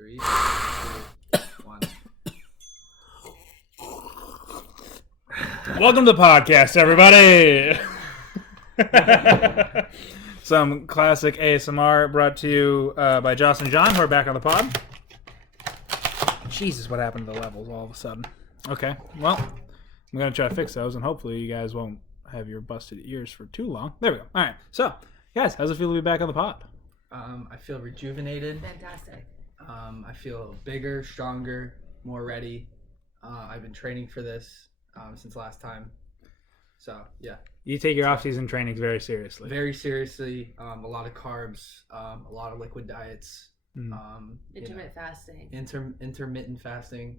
3, 2, 1. Welcome to the podcast, everybody. Some classic ASMR brought to you by Joss and John, who are back on the pod. Jesus, what happened to the levels all of a sudden? Okay, well, I'm going to try to fix those, and hopefully you guys won't have your busted ears for too long. There we go. All right, so, guys, how's it feel to be back on the pod? I feel rejuvenated. Fantastic. I feel bigger, stronger, more ready. I've been training for this since last time. So, yeah. You take your off-season trainings very seriously. Very seriously. A lot of carbs, a lot of liquid diets. Intermittent fasting. Intermittent fasting.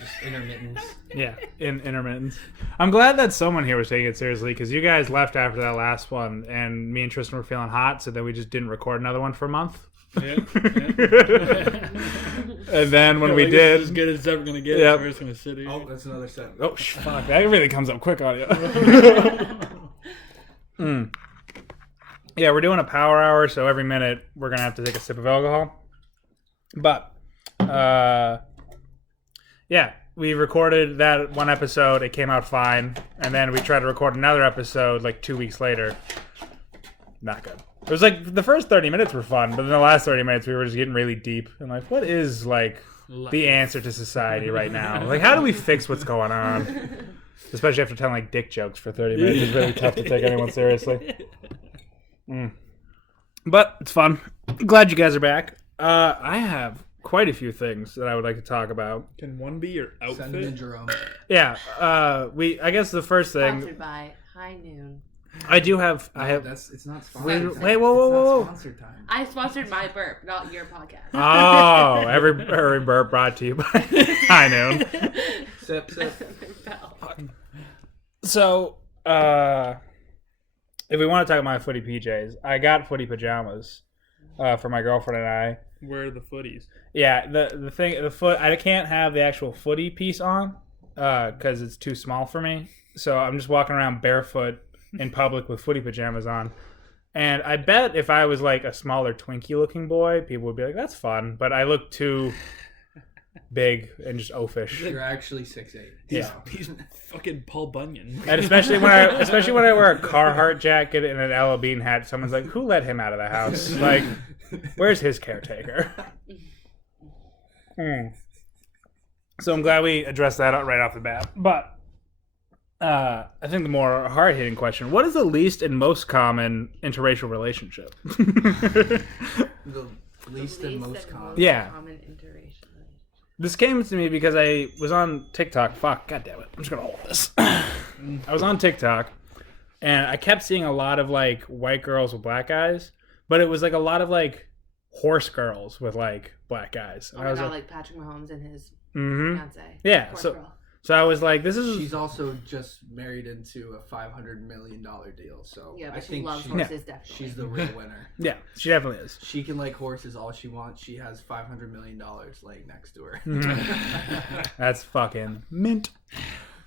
Just intermittence. Yeah, intermittents. I'm glad that someone here was taking it seriously, because you guys left after that last one, and me and Tristan were feeling hot, so then we just didn't record another one for a month. Yeah. And then when we did, as good as it's ever gonna get. Yep. We're just gonna sit here. Oh, that's another set. Oh, fuck, that really comes up quick on you. Yeah, we're doing a power hour, so every minute we're going to have to take a sip of alcohol. But, yeah, we recorded that one episode. It came out fine. And then we tried to record another episode like 2 weeks later. Not good. It was like the first 30 minutes were fun, but then the last 30 minutes we were just getting really deep. And like, what is like the answer to society right now? Like, how do we fix what's going on? Especially after telling like dick jokes for 30 minutes. It's really tough to take anyone seriously. But it's fun. Glad you guys are back. I have quite a few things that I would like to talk about. Can one be your Send them in, outfit? Jerome. Yeah. I guess the first thing Sponsored by High Noon. I have. It's not sponsored. Wait, whoa. It's not sponsored time. I sponsored my burp, not your podcast. Oh, every burp brought to you by High Noon. Sip. So, if we want to talk about my footy PJs, I got footy pajamas for my girlfriend and I. Where are the footies? Yeah, the foot. I can't have the actual footy piece on because it's too small for me. So I'm just walking around barefoot in public with footy pajamas on. And I bet if I was like a smaller Twinkie-looking boy, people would be like, "That's fun." But I look too big and just oafish. You're actually 6'8". Yeah. He's fucking Paul Bunyan. And especially when I wear a Carhartt jacket and an Ella Bean hat, someone's like, "Who let him out of the house? Like, where's his caretaker?" So I'm glad we addressed that right off the bat. But I think the more hard-hitting question: what is the least and most common interracial relationship? The least and most common. Yeah. Common interracial. This came to me because I was on TikTok. Fuck, god damn it! I'm just gonna hold this. I was on TikTok, and I kept seeing a lot of like white girls with black guys, but it was like a lot of like horse girls with like black guys. Oh And my I was god, like Patrick Mahomes and his mm-hmm. fiance. Yeah, Horse so girl. I was like, this is She's also just married into a $500 million deal, so Yeah, but I she think loves horses, definitely. she's the real winner. yeah, she definitely is. She can like horses all she wants. She has $500 million laying next to her. That's fucking mint.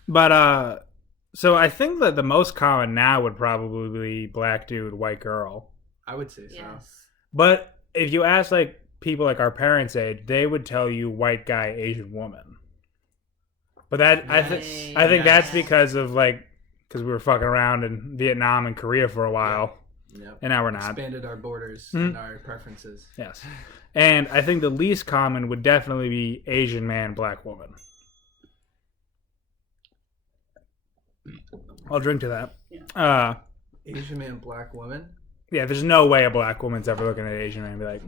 But so I think that the most common now would probably be black dude, white girl. I would say so. Yes. But if you ask like people like our parents' age, they would tell you white guy, Asian woman. But that I think that's because of like because we were fucking around in Vietnam and Korea for a while, Yep. and now we're not. Expanded our borders and our preferences. Yes, and I think the least common would definitely be Asian man, black woman. I'll drink to that. Asian man, black woman. Yeah, there's no way a black woman's ever looking at an Asian man and be like,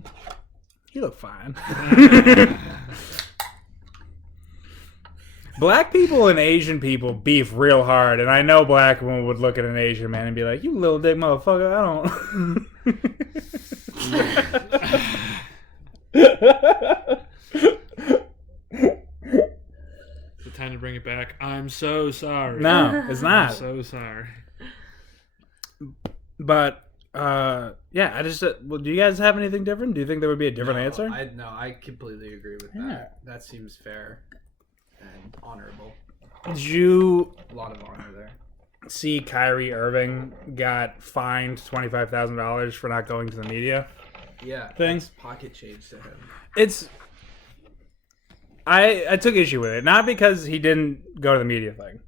"You look fine." Black people and Asian people beef real hard, and I know black women would look at an Asian man and be like, "You little dick motherfucker, I don't." The time to bring it back. I'm so sorry. No, it's I'm not. so sorry. But yeah, I just well, do you guys have anything different? Do you think there would be a different answer? I completely agree with that. Yeah. That seems fair and honorable. Did you A lot of honor there. see Kyrie Irving got fined $25,000 for not going to the media? thing. It's pocket change to him. It's I took issue with it, not because he didn't go to the media thing,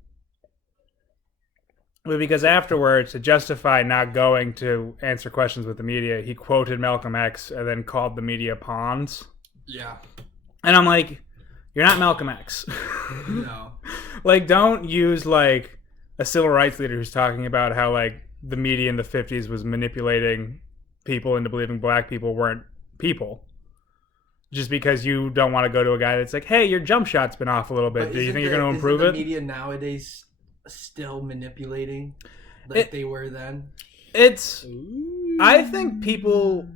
but because afterwards, to justify not going to answer questions with the media, he quoted Malcolm X and then called the media pawns. Yeah. And I'm like, you're not Malcolm X. No. Like, don't use like a civil rights leader who's talking about how like the media in the 50s was manipulating people into believing black people weren't people. Just because you don't want to go to a guy that's like, hey, your jump shot's been off a little bit. But Do you think you're going to improve the it? Media nowadays still manipulating like they were then. I think people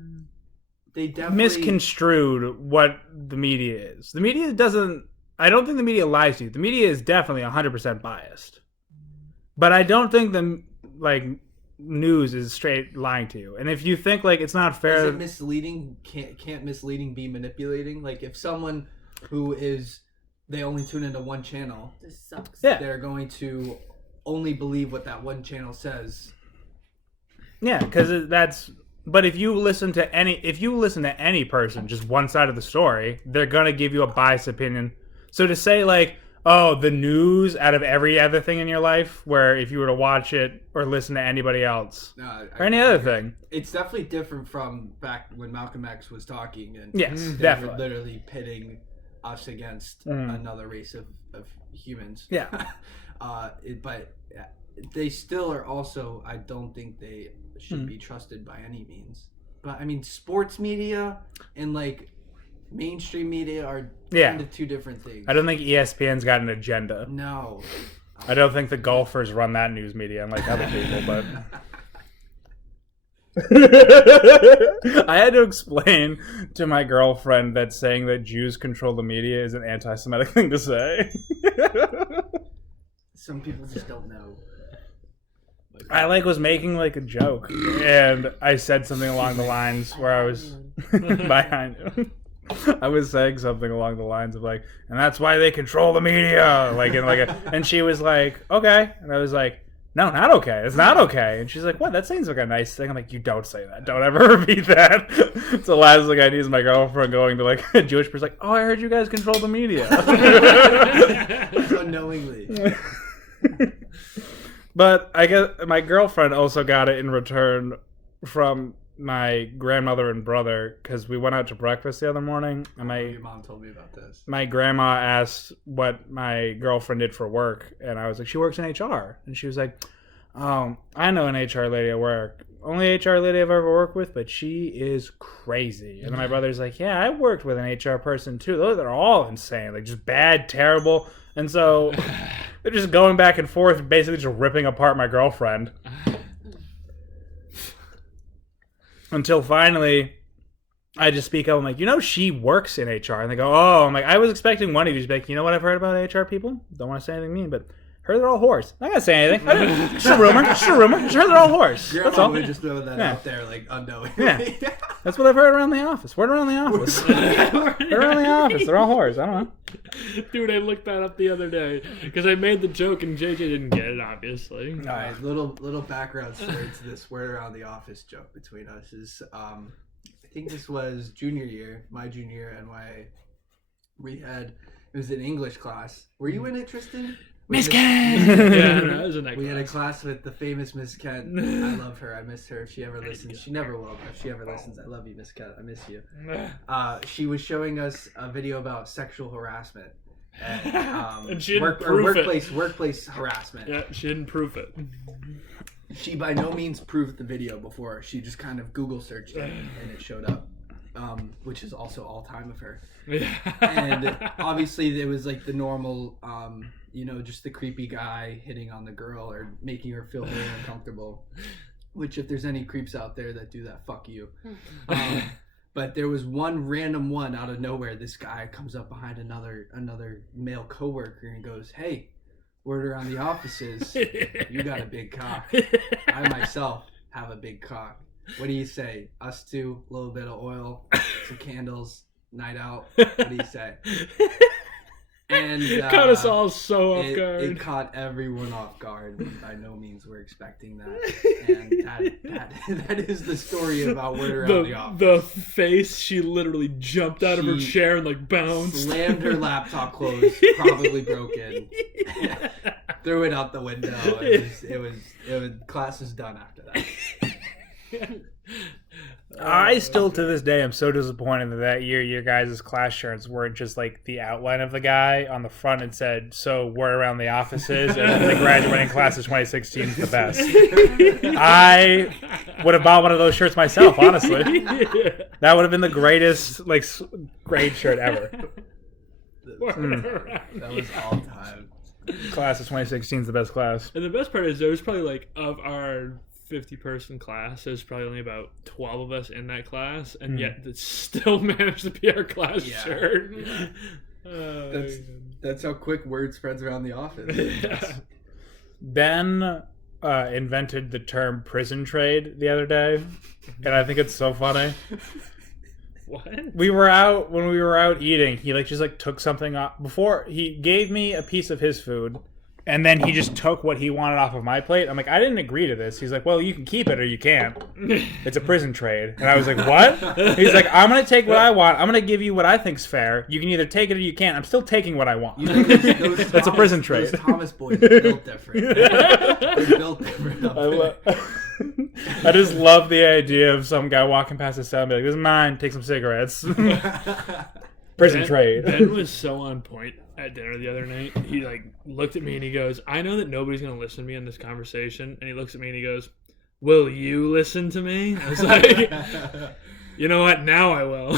They definitely misconstrued what the media is. The media doesn't. I don't think the media lies to you. The media is definitely 100% biased, but I don't think the news is straight lying to you. And if you think like it's not fair, is it misleading? Can't misleading be manipulating? Like if someone who is they only tune into one channel, This sucks. Yeah. they're going to only believe what that one channel says. yeah, because that's. But if you listen to any person, just one side of the story, they're gonna give you a biased opinion. So to say like, oh, the news out of every other thing in your life, where if you were to watch it or listen to anybody else or any other thing, It's definitely different from back when Malcolm X was talking and yes, they definitely. were literally pitting us against another race of humans. Yeah. But they still are also, I don't think they should be trusted by any means. But I mean, sports media and like mainstream media are kind of two different things. I don't think ESPN's got an agenda. No. I don't think the golfers run that news media unlike other people, but I had to explain to my girlfriend that saying that Jews control the media is an anti-Semitic thing to say. Some people just don't know. I was making like a joke, and I said something along the lines where I was behind him. I was saying something along the lines of like, and that's why they control the media, and she was like, okay, and I was like, no, not okay. It's not okay. And she's like, what? That seems like a nice thing. I'm like, you don't say that. Don't ever repeat that. It's the last thing I need is my girlfriend going to like a Jewish person like, oh, I heard you guys control the media. Unknowingly. But I guess my girlfriend also got it in return from my grandmother and brother because we went out to breakfast the other morning, and Your mom told me about this. my grandma asked what my girlfriend did for work, and I was like, she works in HR. And she was like, I know an HR lady at work. Only HR lady I've ever worked with, but she is crazy. And then my brother's like, yeah, I worked with an HR person too. Those are all insane, like just bad, terrible. And so they're just going back and forth, basically just ripping apart my girlfriend. Until finally, I just speak up. I'm like, she works in HR. And they go, oh. I'm like, I was expecting one of you to be like, you know what I've heard about HR people? Don't want to say anything mean, but heard they're all whores. I'm not going to say anything. Just a rumor. Just heard they're all whores. That's all. Would just throw that out there, like, unknowingly. Yeah. That's what I've heard around the office. Word around the office. Word around the office. They're all whores. I don't know. Dude, I looked that up the other day because I made the joke and JJ didn't get it, obviously. All right, little background story to this word around the office joke between us is, I think this was my junior year, NYA. It was an English class. Were you in it, Tristan? Miss Kent! Yeah, no, I was in that We class. had a class with the famous Miss Kent. I love her. I miss her. If she ever listens, she never will, but if she ever listens, I love you, Miss Kent. I miss you. She was showing us a video about sexual harassment. And she didn't prove it. Workplace harassment. Yeah, she didn't prove it. She by no means proved the video before. She just kind of Google searched it and it showed up, which is also all time of her. And obviously there was like the normal, just the creepy guy hitting on the girl or making her feel very uncomfortable. Which if there's any creeps out there that do that, fuck you. But there was one random one out of nowhere. This guy comes up behind another male coworker and goes, "Hey, word around the office is you got a big cock. I myself have a big cock. What do you say? Us two, a little bit of oil, some candles, night out. What do you say?" And And Caught us all so off guard. It caught everyone off guard. We by no means were expecting that. And that is the story about Word Around the Office. The face, she literally jumped out of her chair and like bounced. Slammed her laptop closed, probably broken. Threw it out the window. It was class was done after that. I still to this day am so disappointed that year your guys' class shirts weren't just like the outline of the guy on the front and said, "So Word Around the Offices," and then the graduating class of 2016 is the best. I would have bought one of those shirts myself, honestly. That would have been the greatest like grade shirt ever. That was all time. Class of 2016 is the best class. And the best part is there was probably like of our 50-person class, there's probably only about 12 of us in that class, and yet it still managed to be our class shirt. Yeah. That's how quick word spreads around the office. Ben invented the term prison trade the other day, and I think it's so funny. What? When we were out eating, he just took something off. Before, he gave me a piece of his food, and then he just took what he wanted off of my plate. I'm like, I didn't agree to this. He's like, well, you can keep it or you can't. It's a prison trade. And I was like, what? He's like, I'm going to take what I want. I'm going to give you what I think's fair. You can either take it or you can't. I'm still taking what I want. You know, That's a prison trade. Those Thomas boys are built different. They're built different up there. I just love the idea of some guy walking past his cell and be like, this is mine. Take some cigarettes. Prison trade. Ben was so on point at dinner the other night. He looked at me and he goes, I know that nobody's going to listen to me in this conversation. And he looks at me and he goes, will you listen to me? I was like, you know what? Now I will.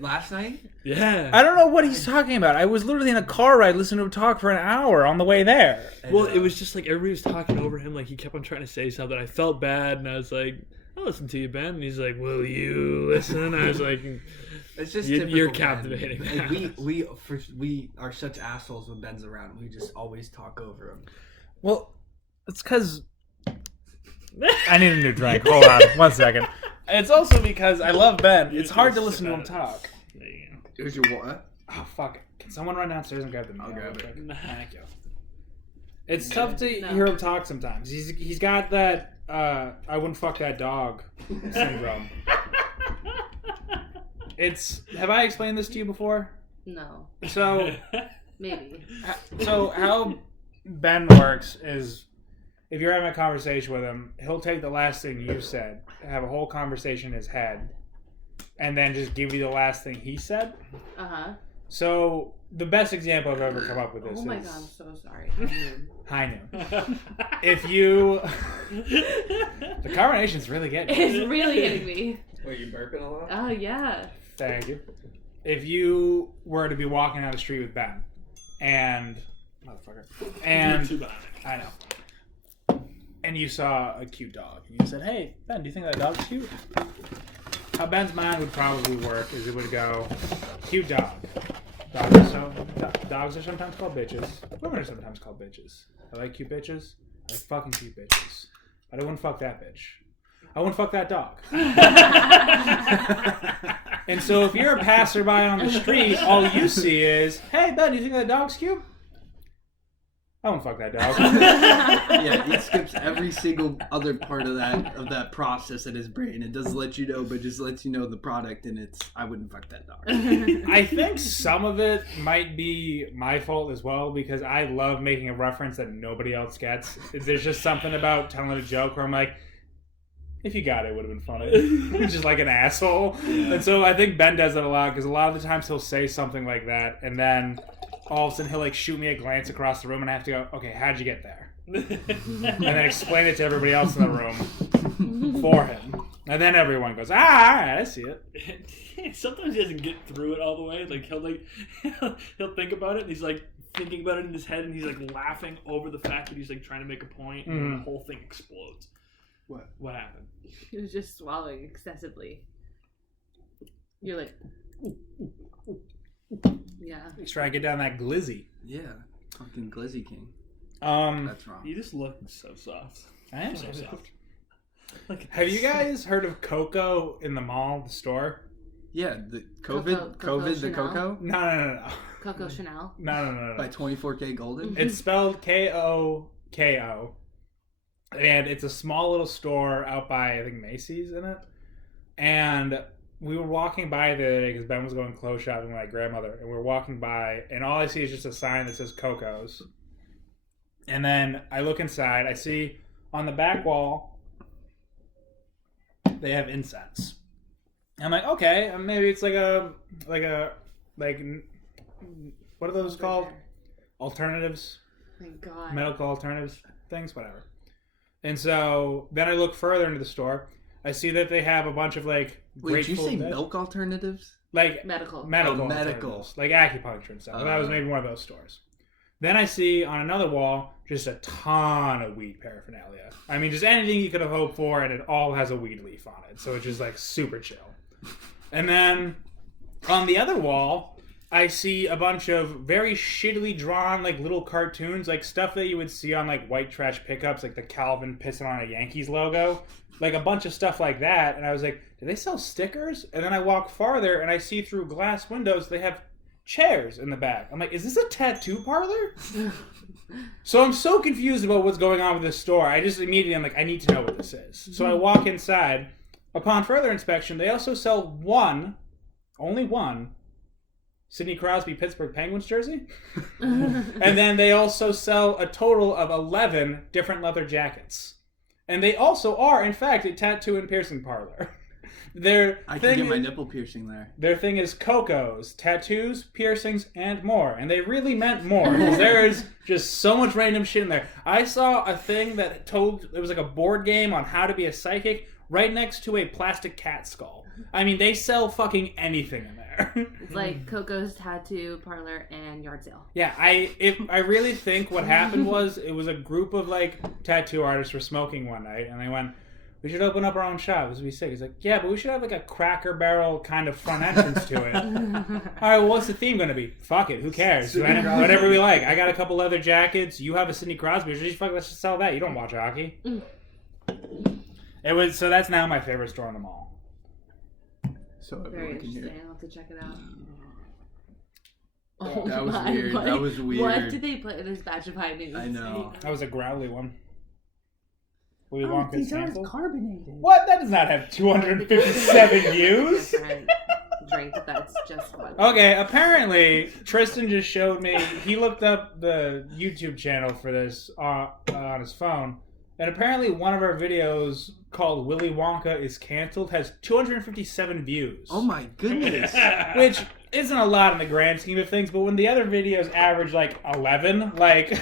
Last night? Yeah. I don't know what he's talking about. I was literally in a car ride listening to him talk for an hour on the way there. Well, it was just like everybody was talking over him. Like he kept on trying to say something. I felt bad and I was like, I'll listen to you, Ben. And he's like, will you listen? I was like, it's just you're captivating. Like we are such assholes when Ben's around. We just always talk over him. Well, it's because I need a new drink. Hold on, 1 second. It's also because I love Ben. It's hard to listen to him talk. There you go. Here's your what? Oh fuck! Can someone run downstairs and grab the milk? I'll grab it. Thank you. It's tough to hear him talk sometimes. He's got that I wouldn't fuck that dog syndrome. Have I explained this to you before? No. So Maybe. So how Ben works is if you're having a conversation with him, he'll take the last thing you said, have a whole conversation in his head, and then just give you the last thing he said. Uh-huh. So the best example I've ever come up with this is... Oh my god, I'm so sorry. High noon. If you... The carbonation's really getting me. It's really hitting me. Were you burping a lot? Oh, yeah. Thank you. If you were to be walking down the street with Ben, and... Motherfucker. And... I know. And you saw a cute dog, and you said, hey, Ben, do you think that dog's cute? How Ben's mind would probably work is it would go, cute dog. Dogs are sometimes called bitches. Women are sometimes called bitches. I like cute bitches. I like fucking cute bitches. But I wouldn't fuck that bitch. I wouldn't fuck that dog. And so if you're a passerby on the street, all you see is, hey, Ben, do you think that dog's cute? I won't fuck that dog. Yeah, he skips every single other part of that process in his brain. It doesn't let you know, but just lets you know the product, and it's I wouldn't fuck that dog. I think some of it might be my fault as well because I love making a reference that nobody else gets. There's just something about telling a joke where I'm like, if you got it, it would have been funny. Just like an asshole. Yeah. And so I think Ben does that a lot because a lot of the times he'll say something like that, and then all of a sudden he'll like shoot me a glance across the room and I have to go, okay, how'd you get there? And then explain it to everybody else in the room for him. And then everyone goes, all right, I see it. Sometimes he doesn't get through it all the way. Like he'll think about it and he's like thinking about it in his head and he's like laughing over the fact that he's like trying to make a point and then the whole thing explodes. What happened? He was just swallowing excessively. You're like... Yeah. He's trying to get down that glizzy. Yeah. Fucking glizzy king. That's wrong. You just look so soft. I am so soft. Have you guys heard of Coco in the mall, the store? Yeah, the Coco COVID, the Chanel? Coco No. Coco Chanel. No. by 24K Golden. It's spelled Koko, and it's a small little store out by I think Macy's in it. And we were walking by the other day because Ben was going clothes shopping with my grandmother, and we were walking by, and all I see is just a sign that says Coco's. And then I look inside, I see on the back wall they have incense. I'm like, okay, maybe it's like what are those called? Alternatives? Thank God. Medical alternatives things, whatever. And so then I look further into the store. I see that they have a bunch of like. Wait, did you say Dead. milk alternatives? Like Medical. Oh, medical, medical. like acupuncture and stuff. That was maybe one of those stores. Then I see on another wall just a ton of weed paraphernalia. I mean, just anything you could have hoped for, and it all has a weed leaf on it. So it's just like super chill. And then on the other wall, I see a bunch of very shittily drawn like little cartoons, like stuff that you would see on like white trash pickups, like the Calvin pissing on a Yankees logo. Like a bunch of stuff like that. And I was like, do they sell stickers? And then I walk farther and I see through glass windows they have chairs in the back. I'm like, is this a tattoo parlor? So I'm so confused about what's going on with this store. I just immediately, I'm like, I need to know what this is. So I walk inside. Upon further inspection, they also sell only one, Sidney Crosby Pittsburgh Penguins jersey. And then they also sell a total of 11 different leather jackets. And they also are, in fact, a tattoo and piercing parlor. I can get my nipple piercing there. Their thing is Coco's, tattoos, piercings, and more. And they really meant more. Because there is just so much random shit in there. I saw a thing that it was like a board game on how to be a psychic right next to a plastic cat skull. I mean, they sell fucking anything in there. It's like Coco's tattoo parlor and yard sale. Yeah, I really think what happened was it was a group of like tattoo artists were smoking one night, and they went, we should open up our own shop. This would be sick. He's like, yeah, but we should have like a Cracker Barrel kind of front entrance to it. All right, well, what's the theme going to be? Fuck it, who cares? Whatever we like. I got a couple leather jackets. You have a Sidney Crosby. Let's just sell that. You don't watch hockey. So that's now my favorite store in the mall. So Very everyone can interesting. hear. I'll have to check it out. That was weird. What, That was weird. What did they put in this batch of high news? I know. That was a growly one. Willy Oh, Wonka's these are canceled? carbonated. What? That does not have 257 views. Different drink that's just one. Okay, apparently Tristan just showed me. He looked up the YouTube channel for this on his phone, and apparently one of our videos called "Willy Wonka is Canceled" has 257 views. Oh my goodness. Which isn't a lot in the grand scheme of things, but when the other videos average like 11, like.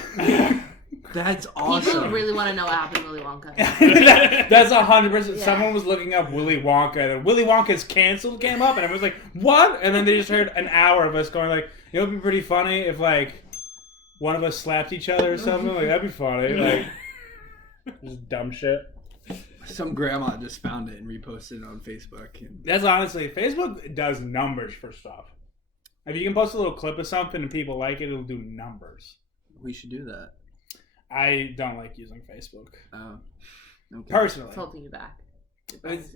That's awesome. People really want to know what happened to Willy Wonka. That's 100%. Yeah. Someone was looking up Willy Wonka, and Willy Wonka's Canceled came up, and everyone was like, what? And then they just heard an hour of us going like, you know, it'd be pretty funny if like one of us slapped each other or something. Like, that'd be funny. Like, just dumb shit. Some grandma just found it and reposted it on Facebook. And That's honestly, Facebook does numbers for stuff. If you can post a little clip of something and people like it, it'll do numbers. we should do that. I don't like using Facebook. Okay. Personally. It's holding you back.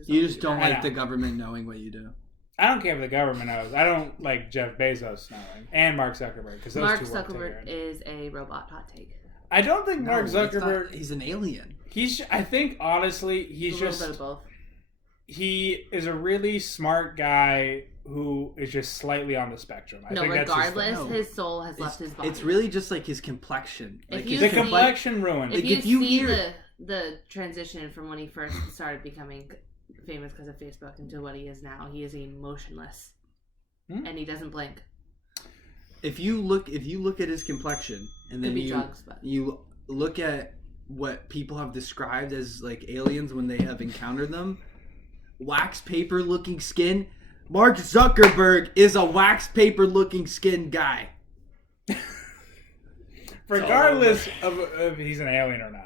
You just don't I like know. the government knowing what you do. I don't care if the government knows. I don't like Jeff Bezos knowing. And Mark Zuckerberg. Because those Mark two work Zuckerberg together. is a robot. Hot take. I don't think Mark No, it's Zuckerberg... not- he's an alien. I think, honestly, he's a just... little bit of both. He is a really smart guy who is just slightly on the spectrum. I No, think regardless, No. his soul has left his body. It's really just like his complexion. If Like you the see- complexion ruined. If Like, you if you see hear- the transition from when he first started becoming famous because of Facebook into what he is now, he is emotionless, and he doesn't blink. If you look at his complexion and then Could be you drugs, but you look at what people have described as like aliens when they have encountered them, wax paper looking skin. Mark Zuckerberg is a wax paper looking skin guy. Regardless of if he's an alien or not.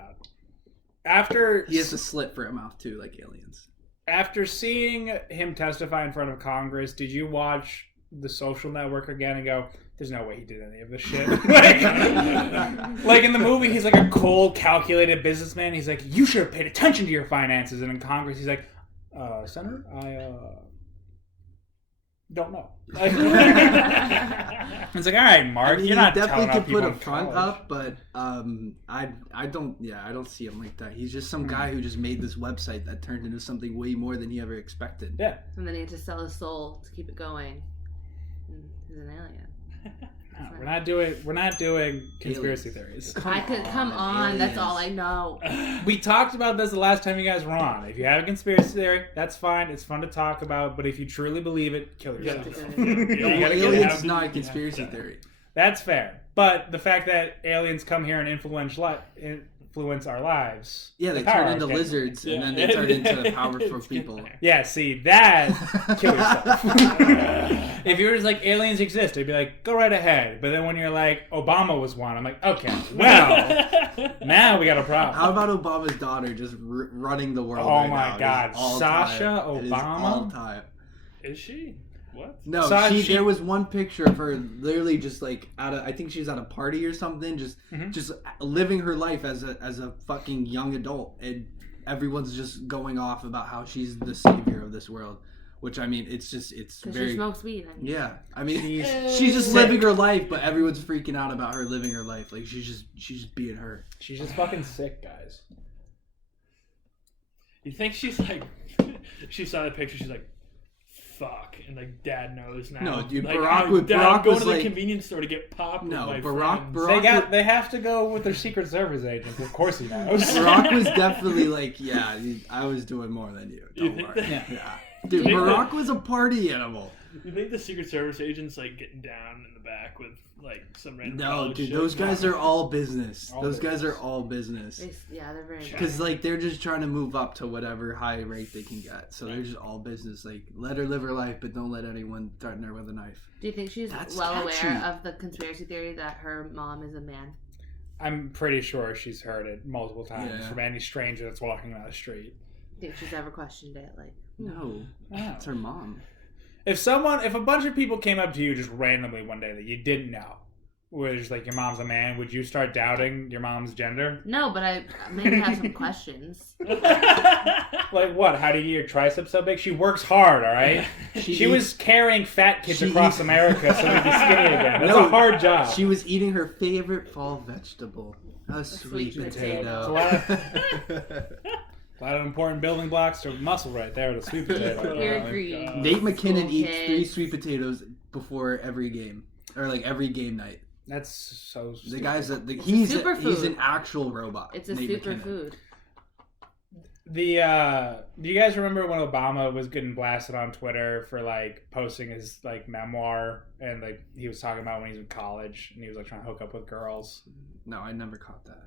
He has a slit for a mouth too, like aliens. After seeing him testify in front of Congress, did you watch The Social Network again and go, there's no way he did any of this shit? like in the movie, he's like a cold, calculated businessman. He's like, you should have paid attention to your finances. And in Congress, he's like, Senator, don't know. Like, it's like, all right, Mark, you're not definitely telling could put a people in front college. up, but I don't see him like that. He's just some guy who just made this website that turned into something way more than he ever expected. Yeah. And then he had to sell his soul to keep it going. And he's an alien. No, we're not doing conspiracy theories. Come on, that's all I know. We talked about this the last time you guys were on. If you have a conspiracy theory, that's fine. It's fun to talk about. But if you truly believe it, kill yourself. Yeah. You gotta get aliens out. is not a conspiracy theory. That's fair. But the fact that aliens come here and influence our lives. Yeah, they the power turn into of it. lizards and then they turn into powerful people. Yeah, see, that, kill yourself. If you were just like, aliens exist, I'd be like, go right ahead. But then when you're like, Obama was one, I'm like, okay, well, now we got a problem. How about Obama's daughter just running the world? Oh right my now? God, It is all Sasha time. It is Obama? all time. Is she? What? No, Sasha- there was one picture of her literally just like I think she's at a party or something, just living her life as a fucking young adult, and everyone's just going off about how she's the savior of this world. Which I mean, it's Because very she smokes weed. yeah. I mean, she's just living her life, but everyone's freaking out about her living her life. Like she's just being her. She's just fucking sick, guys. You think she's like, she saw the picture, she's like, fuck, and like dad knows now. No, dude, like, Barack I'm was going was to the like, convenience store to get popped. No, with my Barack- friends. Barack- They have to go with their Secret Service agents. Of course he knows. Barack was definitely like, yeah, I was doing more than you. You Don't think worry. that- Yeah. Dude, think Barack was a party animal. You think the Secret Service agents like getting down in the back with like some random? No, college dude, shit? those guys are all business. All Those guys business. are all business. Yeah, they're very Because like they're just trying to move up to whatever high rate they can get. So they're just all business. Like let her live her life, but don't let anyone threaten her with a knife. Do you think she's That's well catchy. aware of the conspiracy theory that her mom is a man? I'm pretty sure she's heard it multiple times Yeah. from any stranger that's walking down the street. Do you think she's ever questioned it? Like, No, No. it's her mom. If a bunch of people came up to you just randomly one day that you didn't know, was like your mom's a man, would you start doubting your mom's gender? no, but I maybe have some questions. Like what? How do you get your triceps so big? She works hard, all right? She was carrying fat kids across America so they'd be skinny again. That's a hard job. She was eating her favorite fall vegetable, a sweet sweet potato. A lot of important building blocks to muscle right there with a sweet potato. You're green. Nate McKinnon School eats kids. 3 sweet potatoes before every game, or like every game night. That's so The stupid. guy's a he's superfood. an actual robot. It's a Nate McKinnon. superfood. Do you guys remember when Obama was getting blasted on Twitter for like posting his like memoir, and like he was talking about when he was in college and he was like trying to hook up with girls? No, I never caught that.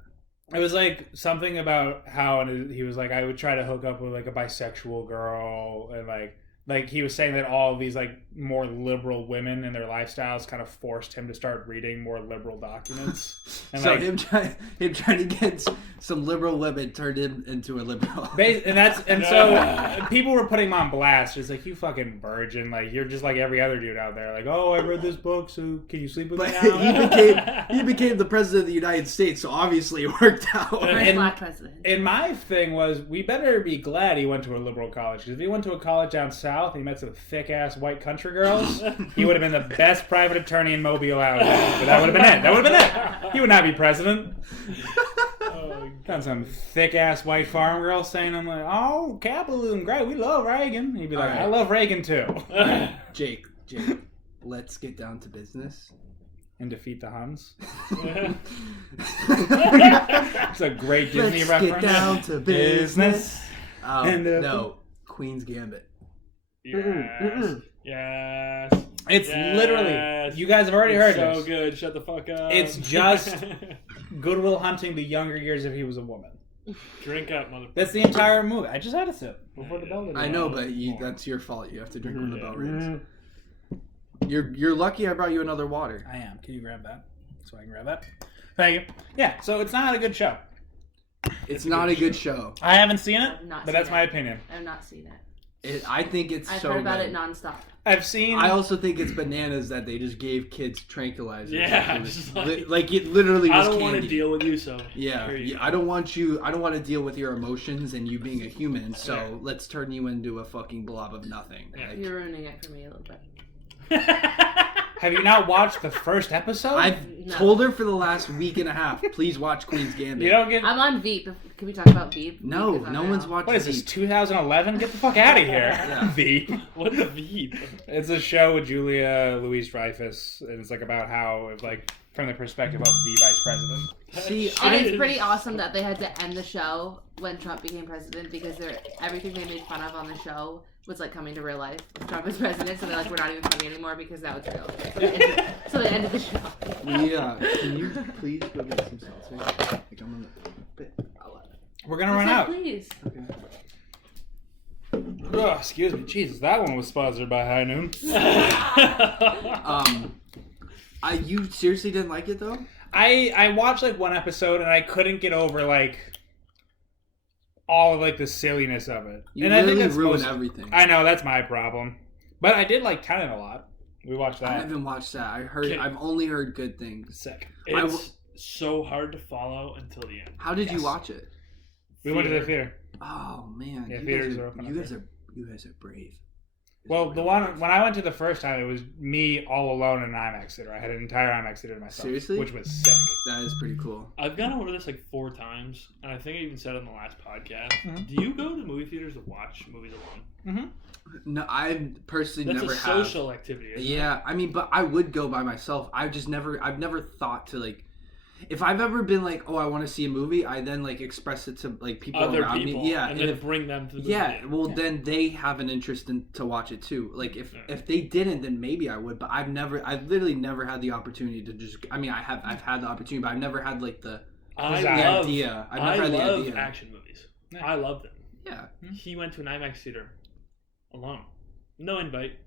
It was like something about how he was like, I would try to hook up with like a bisexual girl, and like he was saying that all of these like more liberal women and their lifestyles kind of forced him to start reading more liberal documents. And So like, him trying to get some liberal women turned him into a liberal. so people were putting him on blast. It's like, you fucking virgin, like you're just like every other dude out there. Like, oh, I read this book, so can you sleep with But me now? he became the president of the United States, so obviously it worked out. First black president. And my thing was, we better be glad he went to a liberal college. Because if he went to a college down south and he met some thick-ass white country girls, he would have been the best private attorney in Mobile, Alabama. But that would have been it. That would have been it. He would not be president. Got some thick-ass white farm girl saying, I'm like, oh, capitalism, great, we love Reagan. He'd be like, All right. I love Reagan too. Jake, let's get down to business. And defeat the Huns. It's a great Disney Let's reference. get down to business. And, Queen's Gambit. Yes. Yes. It's Yes. literally, you guys have already heard So this. good. Shut the fuck up. It's just Good Will Hunting the younger years if he was a woman. Drink up, motherfucker. That's the entire movie. I just had a sip before the bell. I know, but that's your fault. You have to drink when the bell rings. You're lucky I brought you another water. I am. Can you grab that? So I can grab that. Thank you. Yeah, so it's not a good show. It's not a good show. I haven't seen it, I've not but seen that's it. my opinion. I've not seen it. I think it's I've so heard about good. it nonstop. I've seen. I also think it's bananas that they just gave kids tranquilizers. Yeah, It was just like it literally was I don't want to candy. deal with you, so Yeah, here you go. I don't want to deal with your emotions and you being a human. So Yeah. let's turn you into a fucking blob of nothing. Yeah. Like, You're ruining it for me a little bit. Have you not watched the first episode? I've told her for the last week and a half, please watch Queen's Gambit. You don't get. I'm on Veep. Can we talk about Veep? No, Veep is on no now. one's watching What is this, Veep. 2011? Get the fuck out of here. Yeah. Veep. What the Veep? It's a show with Julia Louis-Dreyfus, and it's like about how, like, from the perspective of the vice president. See, And it's pretty awesome that they had to end the show when Trump became president because everything they made fun of on the show was like coming to real life. Trump is president, so they're like, we're not even funny anymore because now it's real. So they ended the show. can you please go get some seltzer? Like, I'm on the bit. We're gonna run out. Please. Okay. Oh, excuse me. Jesus, that one was sponsored by High Noon. You seriously didn't like it though? I watched like one episode and I couldn't get over like all of like the silliness of it. You and literally I think that's ruined everything. I know, that's my problem. But I did like Tenet a lot. We watched I that. haven't watched that. Okay. I've only heard good things. Sick. It's so hard to follow until the end. How did you Yes. watch it? We went to the theater. Oh man, Yeah, you theaters guys are are, open you up guys there. are you guys are brave. Well, the one when I went to the first time, it was me all alone in an IMAX theater. I had an entire IMAX theater to myself. Seriously? Which was sick. That is pretty cool. I've gone over this like 4 times, and I think I even said it in the last podcast. Mhm. Do you go to movie theaters to watch movies alone? No, I personally That's never a have. social activity. Isn't Yeah, I mean, but I would go by myself. I've never thought to like, if I've ever been like, oh, I want to see a movie, I then like express it to like people Other around people, me. Yeah, and then if, bring them to the movie. yeah, well, then they have an interest in to watch it too. Like if they didn't, then maybe I would. But I've literally never had the opportunity to just. I mean, I've had the opportunity, but I've never had like the idea. I've never had the love idea. action movies. Yeah. I love them. Yeah, He went to an IMAX theater alone, no invite.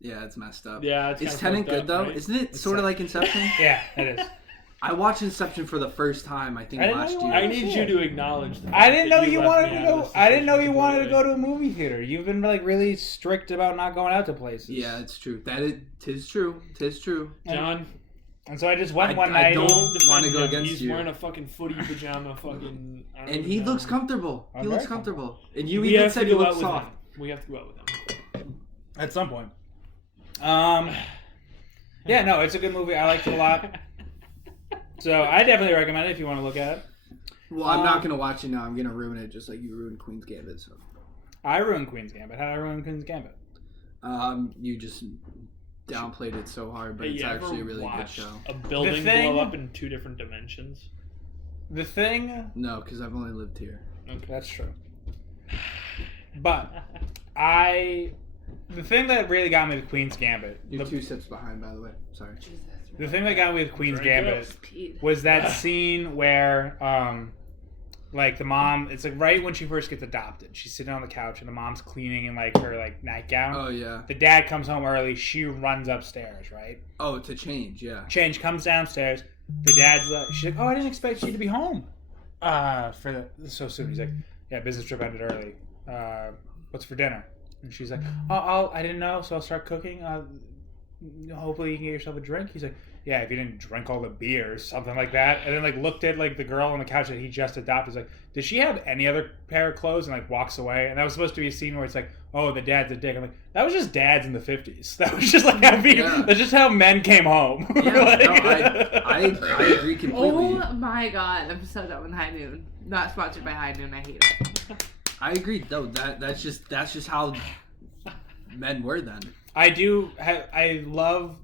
yeah, it's messed up. Yeah, it's Is kinda Tenet fucked good up, though? right? Isn't it sort of like Inception? Yeah, it is. I watched Inception for the first time. I think I didn't last know year. you I need you to acknowledge that. I didn't know you left wanted me to out of go. this I didn't know you decision wanted to go completely. to a movie theater. You've been like really strict about not going out to places. Yeah, it's true. Tis true. Tis true. John, And so I just went one I night. don't defend wanna go him. against He's you. wearing a fucking footy pajama, fucking. I don't And even he know. looks comfortable. I'm He looks very comfortable. And you We even have said to you go look out with soft. him. We have to go out with him. At some point. Yeah, no, it's a good movie. I liked it a lot. So I definitely recommend it if you want to look at it. Well, I'm not gonna watch it now. I'm gonna ruin it, just like you ruined Queen's Gambit. So, I ruined Queen's Gambit. How did I ruin Queen's Gambit? you just downplayed it so hard, but Hey, it's you actually a ever really good watched show. a building The thing- blow up in 2 different dimensions? The thing. No, because I've only lived here. Okay. That's true. But the thing that really got me with Queen's Gambit, You're 2 sips behind, by the way. Sorry. Jesus. the thing that got me with Queen's Drink Gambit up. Pete. was that scene where, like the mom, it's like right when she first gets adopted. She's sitting on the couch and the mom's cleaning in like her like nightgown. Oh yeah. The dad comes home early. She runs upstairs, right? Oh, to change. Yeah. Change comes downstairs. The dad's like, she's like, oh, I didn't expect you to be home. So soon. He's like, yeah, business trip ended early. What's for dinner? And she's like, oh, I didn't know, so I'll start cooking. Hopefully you can get yourself a drink. He's like, yeah, if you didn't drink all the beer or something like that. And then like looked at like the girl on the couch that he just adopted. He's like, does she have any other pair of clothes? And like walks away. And that was supposed to be a scene where it's like, oh, the dad's a dick. I'm like, that was just dads in the 50s. That was just like how that's just how men came home. Yeah. Like- No, I agree completely. Oh my god, I'm so done with High Noon. Not sponsored by High Noon, I hate it. I agree. Though that's just how men were then. I love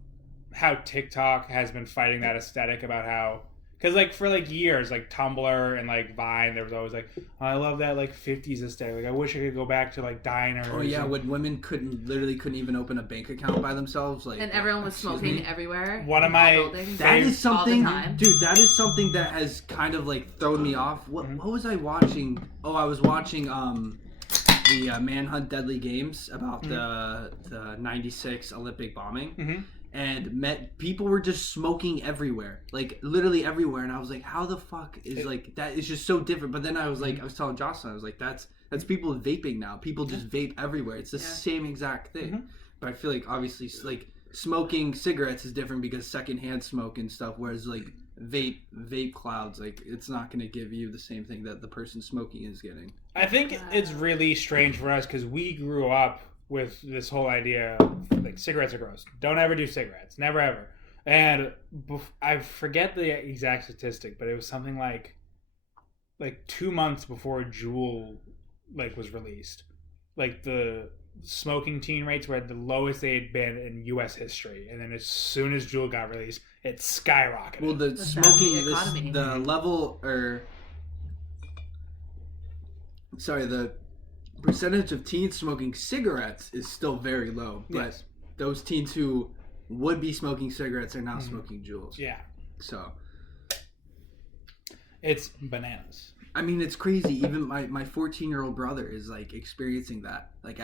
how TikTok has been fighting that aesthetic about how, because like for like years, like Tumblr and like Vine, there was always like, oh, I love that like 50s aesthetic. Like I wish I could go back to like diners. Oh yeah, and- when women couldn't even open a bank account by themselves, like, And everyone was excuse smoking me? everywhere. One of in all my buildings. That is All the something, time. dude. That is something that has kind of like thrown me off. What was I watching? Oh, I was watching the Manhunt Deadly Games about the '96 Olympic bombing, and people were just smoking everywhere, like literally everywhere. And I was like, how the fuck is like that? Is just so different. But then I was like, I was telling Jocelyn, I was like, that's people vaping now. People just vape everywhere. It's the same exact thing. But I feel like obviously like smoking cigarettes is different because secondhand smoke and stuff, whereas like vape clouds, like it's not going to give you the same thing that the person smoking is getting. I think it's really strange for us because we grew up with this whole idea of, like, cigarettes are gross. Don't ever do cigarettes. Never, ever. And I forget the exact statistic, but it was something like 2 months before Juul, like, was released. Like, the smoking teen rates were at the lowest they had been in U.S. history. And then as soon as Juul got released, it skyrocketed. Well, the smoking, economy. the level, the percentage of teens smoking cigarettes is still very low. But Yes. those teens who would be smoking cigarettes are now smoking Juuls. Yeah. So, It's bananas. I mean, it's crazy. Even my 14-year-old brother is, like, experiencing that. Like,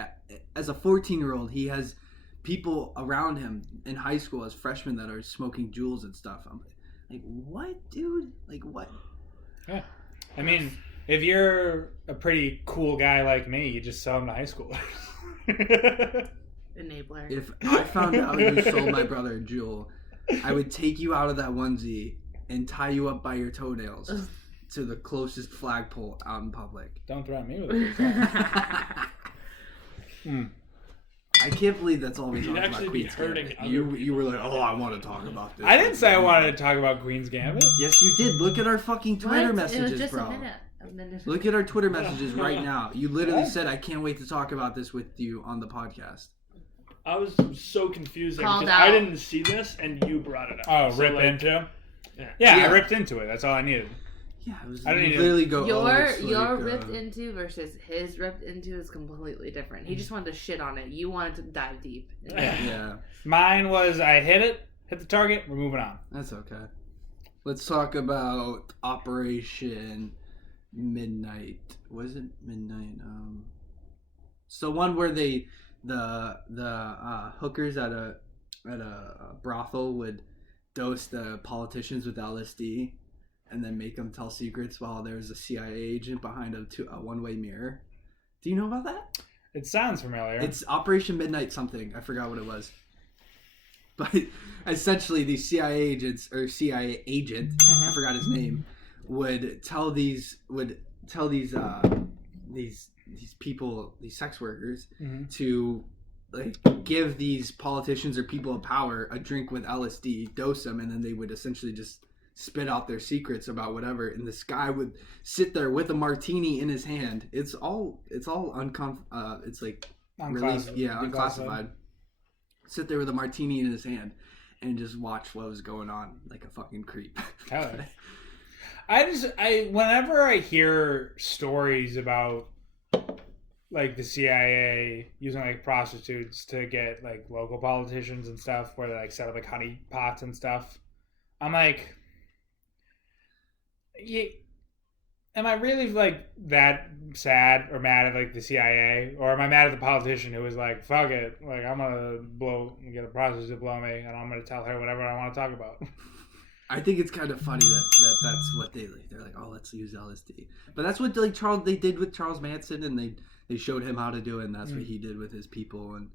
as a 14-year-old, he has people around him in high school as freshmen that are smoking Juuls and stuff. I'm like, what, dude? Like, what? Yeah. I mean, if you're a pretty cool guy like me, you just sell them to high schoolers. Enabler. If I found out you sold my brother a Juul, I would take you out of that onesie and tie you up by your toenails to the closest flagpole out in public. Don't threaten me with it. I can't believe that's all we You'd talked about. actually be Queen's hurting Gambit. other You were like, oh, I want to talk about this. I didn't say I wanted to talk about Queen's Gambit. Yes, you did. Look at our fucking Twitter What? messages, It was just bro. a minute. Look at our Twitter messages right now. You literally What? said, I can't wait to talk about this with you on the podcast. I was so confused there Called because I out. didn't see this and you brought it up. Oh, So, rip like, into? Yeah. Yeah, Yeah. I ripped into it. That's all I needed. Yeah, it was I didn't even- literally go, it's Your like, ripped into versus his ripped into is completely different. He just wanted to shit on it. You wanted to dive deep. Yeah, Mine was I hit the target, we're moving on. that's okay. Let's talk about Operation Midnight. Was it Midnight? It's the one where the hookers at a brothel would dose the politicians with LSD and then make them tell secrets while there's a CIA agent behind a one-way mirror. Do you know about that? It sounds familiar. It's Operation Midnight something. I forgot what it was. But essentially, these CIA agents or CIA agent, I forgot his name, would tell these people, these sex workers, to, like, give these politicians or people of power a drink with LSD, dose them, and then they would essentially just spit out their secrets about whatever. And this guy would sit there with a martini in his hand. It's all it's like released, unclassified. Sit there with a martini in his hand and just watch what was going on like a fucking creep. Hell yeah. Whenever I hear stories about, like, the CIA using, like, prostitutes to get, like, local politicians and stuff, where they, like, set up, like, honey pots and stuff, I'm like, am I really, like, that sad or mad at, like, the CIA, or am I mad at the politician who was like, fuck it, like, I'm gonna get a prostitute to blow me and I'm gonna tell her whatever I want to talk about? I think it's kind of funny that's what they're like, oh, let's use LSD. But that's what, like, they did with Charles Manson, and they showed him how to do it, and that's what he did with his people, and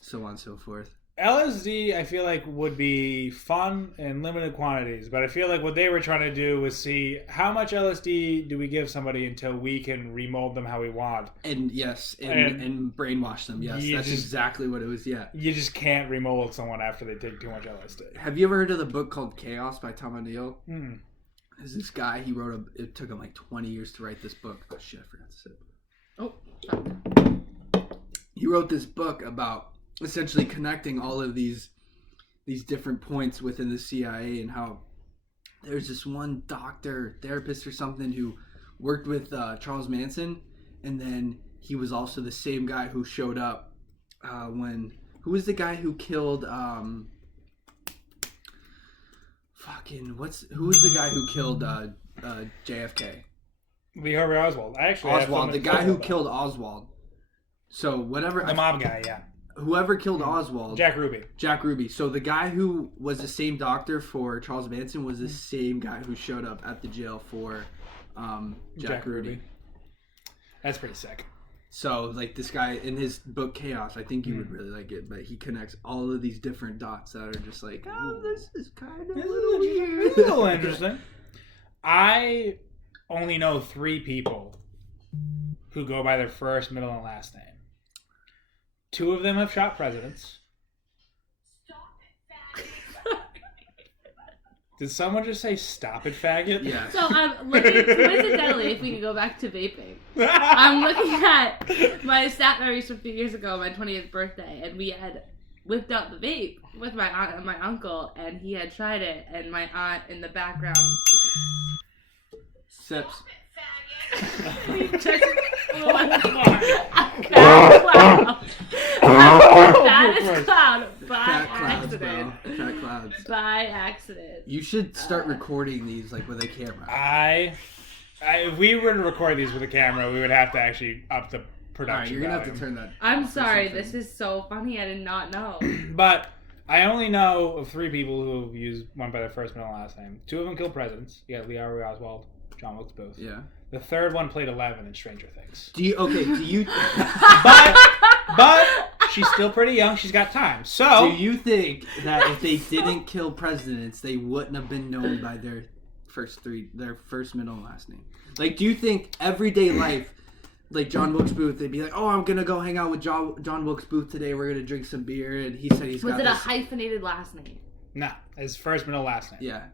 so on and so forth. LSD, I feel like, would be fun in limited quantities, but I feel like what they were trying to do was see how much LSD do we give somebody until we can remold them how we want. And yes, and brainwash them. Yes, that's exactly what it was. Yeah. You just can't remold someone after they take too much LSD. Have you ever heard of the book called Chaos by Tom O'Neill? Mm. There's this guy, it took him like 20 years to write this book. Oh shit, I forgot to sip. Oh, fuck. He wrote this book about essentially connecting all of these different points within the CIA, and how there's this one doctor, therapist or something, who worked with Charles Manson, and then he was also the same guy who showed up who was the guy who killed who was the guy who killed JFK? Lee Harvey Oswald. Oswald, the guy who killed Oswald. So whatever, the mob guy, yeah. Whoever killed Oswald, Jack Ruby. So the guy who was the same doctor for Charles Manson was the same guy who showed up at the jail for Jack Ruby. That's pretty sick. So, like, this guy in his book Chaos, I think you would really like it, but he connects all of these different dots that are just like, oh, this is kind of a little interesting. I only know 3 people who go by their first, middle, and last name. 2 of them have shot presidents. Did someone just say "stop it, faggot"? Yeah. So I'm looking, coincidentally, if we could go back to vaping, I'm looking at my stat memories from a few years ago, my 20th birthday, and we had whipped out the vape with my aunt and my uncle, and he had tried it, and my aunt in the background. Sips. That is cloud by Fat clouds, accident. bro. Fat clouds. By accident. You should start recording these like with a camera. If we were to record these with a camera, we would have to actually up the All right, production. you're gonna have value. to turn that. I'm off or sorry, something. this is so funny. I did not know. But I only know of 3 people who use one by their first, middle, and last name. 2 of them killed presidents. You got Lee Harvey Oswald, John Wilkes Booth. Yeah. The 3rd one played 11 in Stranger Things. Do you But she's still pretty young. She's got time. So do you think that if they didn't kill presidents, they wouldn't have been known by their first, middle, and last name? Like, do you think everyday life, like John Wilkes Booth, they'd be like, "Oh, I'm gonna go hang out with John Wilkes Booth today. We're gonna drink some beer," and he said he's Was got it a this. hyphenated last name? no, his first, middle, last name. Yeah.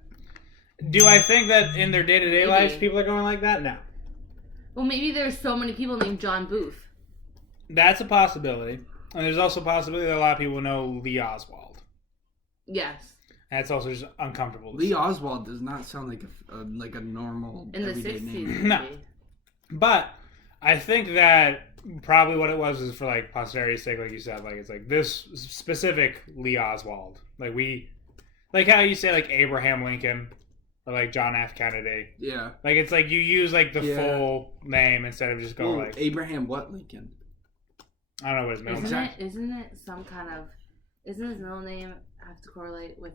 Do I think that in their day-to-day Maybe. lives people are going like that? No. Well, maybe there's so many people named John Booth. That's a possibility. And there's also a possibility that a lot of people know Lee Oswald. Yes. That's also just uncomfortable to Lee say. Oswald does not sound like a normal In the everyday 60s. name. No. maybe. But I think that probably what it was is for like posterity's sake, like you said, like it's like this specific Lee Oswald. Like how you say like Abraham Lincoln or like John F. Kennedy. Yeah. Like it's like you use like the Yeah. full name instead of just going Well, like Abraham what Lincoln? I don't know what his middle name is. Isn't it some kind of... Isn't his middle name have to correlate with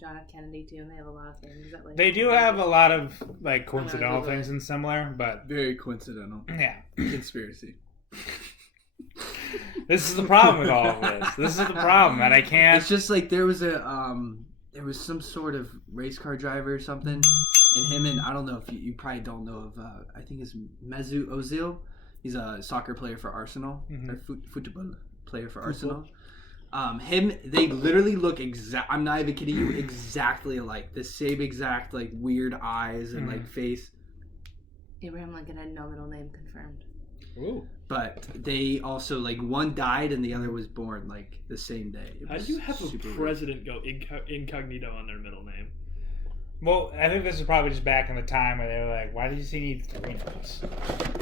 John F. Kennedy too? And they have a lot of things that like... They do have a lot of like coincidental Google it. things and similar, but Very coincidental. yeah. Conspiracy. This is the problem with all of this. This is the problem that I can't. It's just like there was some sort of race car driver or something, and him and I don't know if you probably don't know of I think it's Mesut Ozil. He's a soccer player for Arsenal, or football player for Arsenal. They literally look exact. I'm not even kidding you, exactly alike. The same exact like weird eyes and like face. Abraham Lincoln had no middle name confirmed. Ooh. But they also like one died and the other was born like the same day. It How was do you have a super weird. president go incognito on their middle name? Well, I think this is probably just back in the time where they were like, "Why does he need 3 names?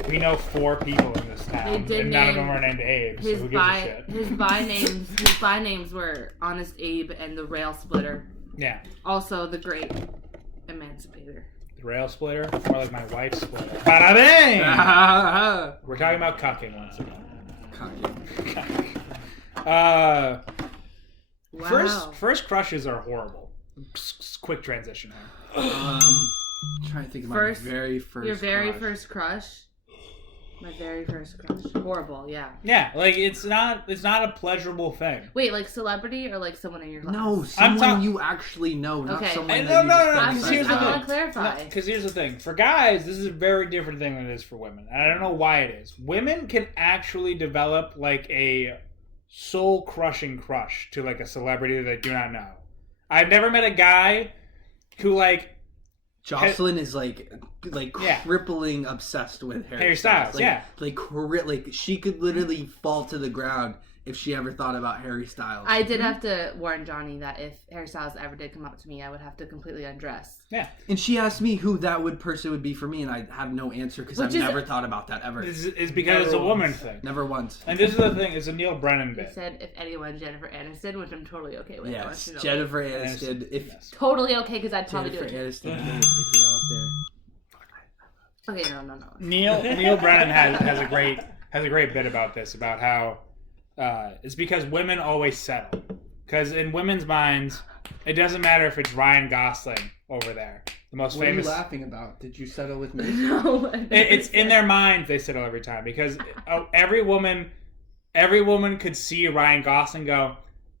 We know 4 people in this town, They did and none of name them are named Abe. So His who gives a shit?" his by names were Honest Abe and the Rail Splitter. Yeah, Also the Great Emancipator. the rail splitter, more like my wife's splitter. Bada bing! We're talking about cucking once again. Wow. First crushes are horrible. Quick transition here. Trying to think of First- my very first. Your very crush. first crush. My very first crush. Horrible, yeah. Yeah, like it's not a pleasurable thing. Wait, like celebrity or like someone in your class? No, someone talk- you actually know, not Okay. someone. Hey, that no, you no, just no, think I'm because is here's I the nice. want to thing. clarify. Because here's the thing. For guys, this is a very different thing than it is for women. And I don't know why it is. Women can actually develop like a soul-crushing crush to like a celebrity that they do not know. I've never met a guy who like Jocelyn is like Yeah. crippling obsessed with Harry Styles, Like, yeah. like she could literally fall to the ground if she ever thought about Harry Styles. I did have to warn Johnny that if Harry Styles ever did come up to me, I would have to completely undress. yeah. And she asked me who that person would be for me, and I have no answer because I've Which is- never thought about that ever. It's because it's a woman thing. Never once. And this is the thing. It's a Neil Brennan He bit. said, if anyone, Jennifer Aniston, which I'm totally okay with. I want Yes, you to know. Jennifer Aniston. If Yes. Totally okay, because I'd probably Jennifer do it. Aniston, if you're out there. Okay, no. Neil Brennan has a great bit about this, about how it's because women always settle. Because in women's minds, it doesn't matter if it's Ryan Gosling over there, the most What are you famous. laughing about? Did you settle with me? No. It's in their minds they settle every time because every woman could see Ryan Gosling go,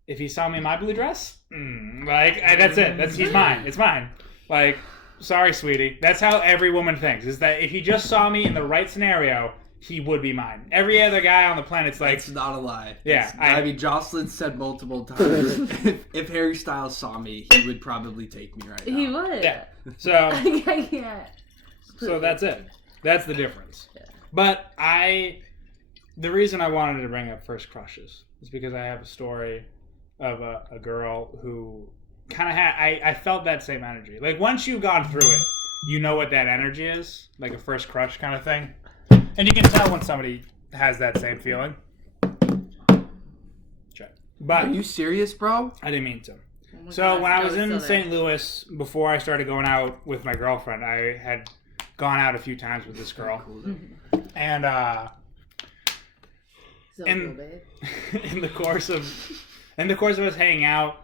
if he saw me in my blue dress, that's it. He's mine. It's mine. Like, sorry, sweetie. That's how every woman thinks. Is that if he just saw me in the right scenario, he would be mine. Every other guy on the planet's like, It's not a lie. Yeah, I mean, Jocelyn said multiple times, if Harry Styles saw me, he would probably take me right now. He would. yeah. So I can't. so that's it. That's the difference. Yeah. But the reason I wanted to bring up first crushes is because I have a story of a girl who kind of had, I felt that same energy. Like, once you've gone through it, you know what that energy is, like a first crush kind of thing. And you can tell when somebody has that same feeling. Check. But Are you serious, bro? I didn't mean to. Oh my So God, when I no, was it's in still there. St. Louis, before I started going out with my girlfriend, I had gone out a few times with this girl. And So in- cool, babe. in the course of us hanging out,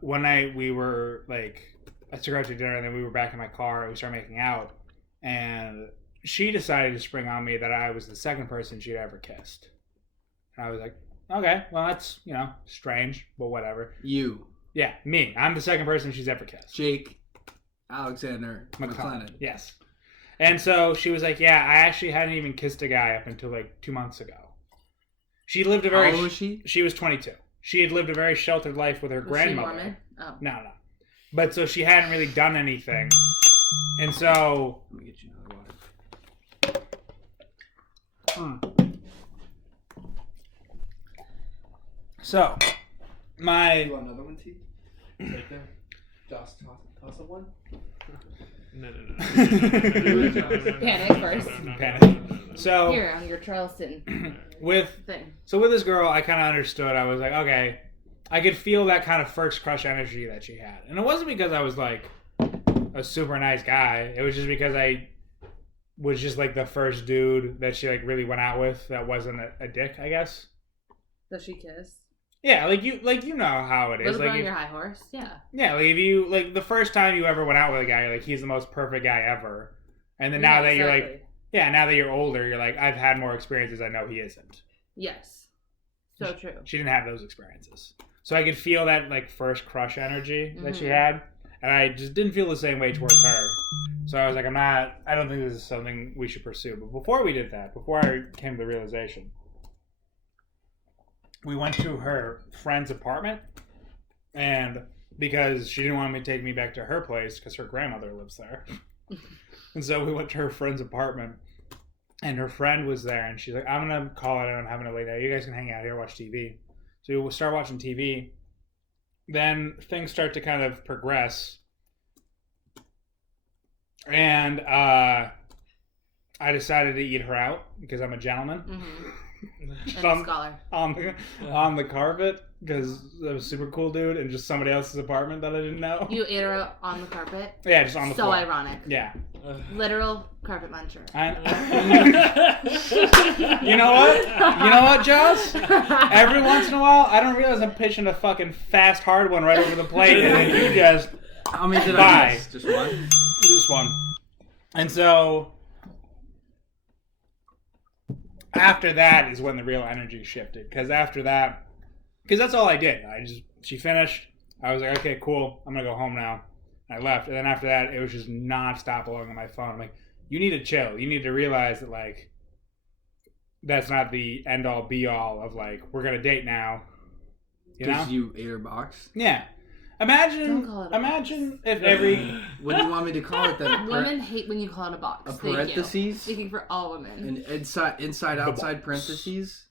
one night we were like, I took her out to dinner, and then we were back in my car and we started making out, and she decided to spring on me that I was the second person she'd ever kissed. And I was like, okay, well, that's, strange, but whatever. You, Yeah, me. I'm the second person she's ever kissed. Jake, Alexander, McLennan. Yes. And so she was like, yeah, I actually hadn't even kissed a guy up until like 2 months ago. She lived a very... How old was she? She was 22. She had lived a very sheltered life with her Was grandmother. she Mormon? Oh. No. But so she hadn't really done anything. And so... Let me get you another water. So, You want another one, T? Right there. Josh, toss up one. No. Panic first. Panic. So, Here, on your Charleston with thing. this girl, I kind of understood. I was like, okay, I could feel that kind of first crush energy that she had. And it wasn't because I was like a super nice guy. It was just because I was just like the first dude that she like really went out with that wasn't a dick, I guess. Does she kiss? Yeah, like you know how it is. Little Like on if- your high horse? Yeah. yeah, like if you like the first time you ever went out with a guy, you're like, he's the most perfect guy ever. And then now Yeah, that you're like, exactly. yeah, now that you're older, you're like, I've had more experiences. I know he isn't. Yes. So true. She didn't have those experiences. So I could feel that like first crush energy that she Mhm. had. And I just didn't feel the same way towards her. So I was like, I don't think this is something we should pursue. But before we did that, before I came to the realization, we went to her friend's apartment. And because she didn't want me to take me back to her place because her grandmother lives there. And so we went to her friend's apartment. And her friend was there. And she's like, I'm going to call it. I'm having a late night. You guys can hang out here, watch TV. So we start watching TV. Then things start to kind of progress. And I decided to eat her out because I'm a gentleman. Mm-hmm. Just And a scholar. on the carpet because I was a super cool dude in just somebody else's apartment that I didn't know. You ate her out on the carpet? Yeah, just on the So floor. ironic. Yeah. Literal carpet muncher. You know what? You know what, Joss? Every once in a while, I don't realize I'm pitching a fucking fast, hard one right over the plate, and then you just How many did Bye. I miss? Just one? this one. And so after that is when the real energy shifted. Because after that, because that's all I did. She finished. I was like, okay, cool. I'm gonna go home now. I left, and then after that, it was just nonstop along on my phone. I'm like, you need to chill. You need to realize that like that's not the end all be all of like we're gonna date now. You know? Because you ate her box? Yeah. Don't call it Imagine a imagine if every What do you want me to call it then? Women hate when you call it a box. A Thank you. parentheses? Speaking for all women. An inside, outside box. parentheses?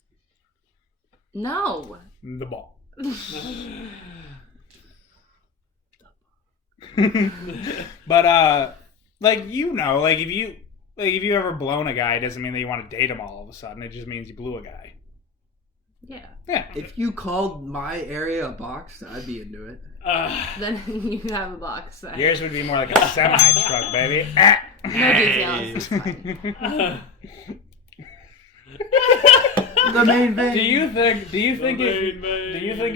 No. the ball. But like if you ever blown a guy, it doesn't mean that you want to date him all of a sudden. It just means you blew a guy. Yeah. Yeah. If you called my area a box, I'd be into it. Then you can have a box. Yours would be more like a semi truck, baby. No details. It's fine. The main vein. Do you think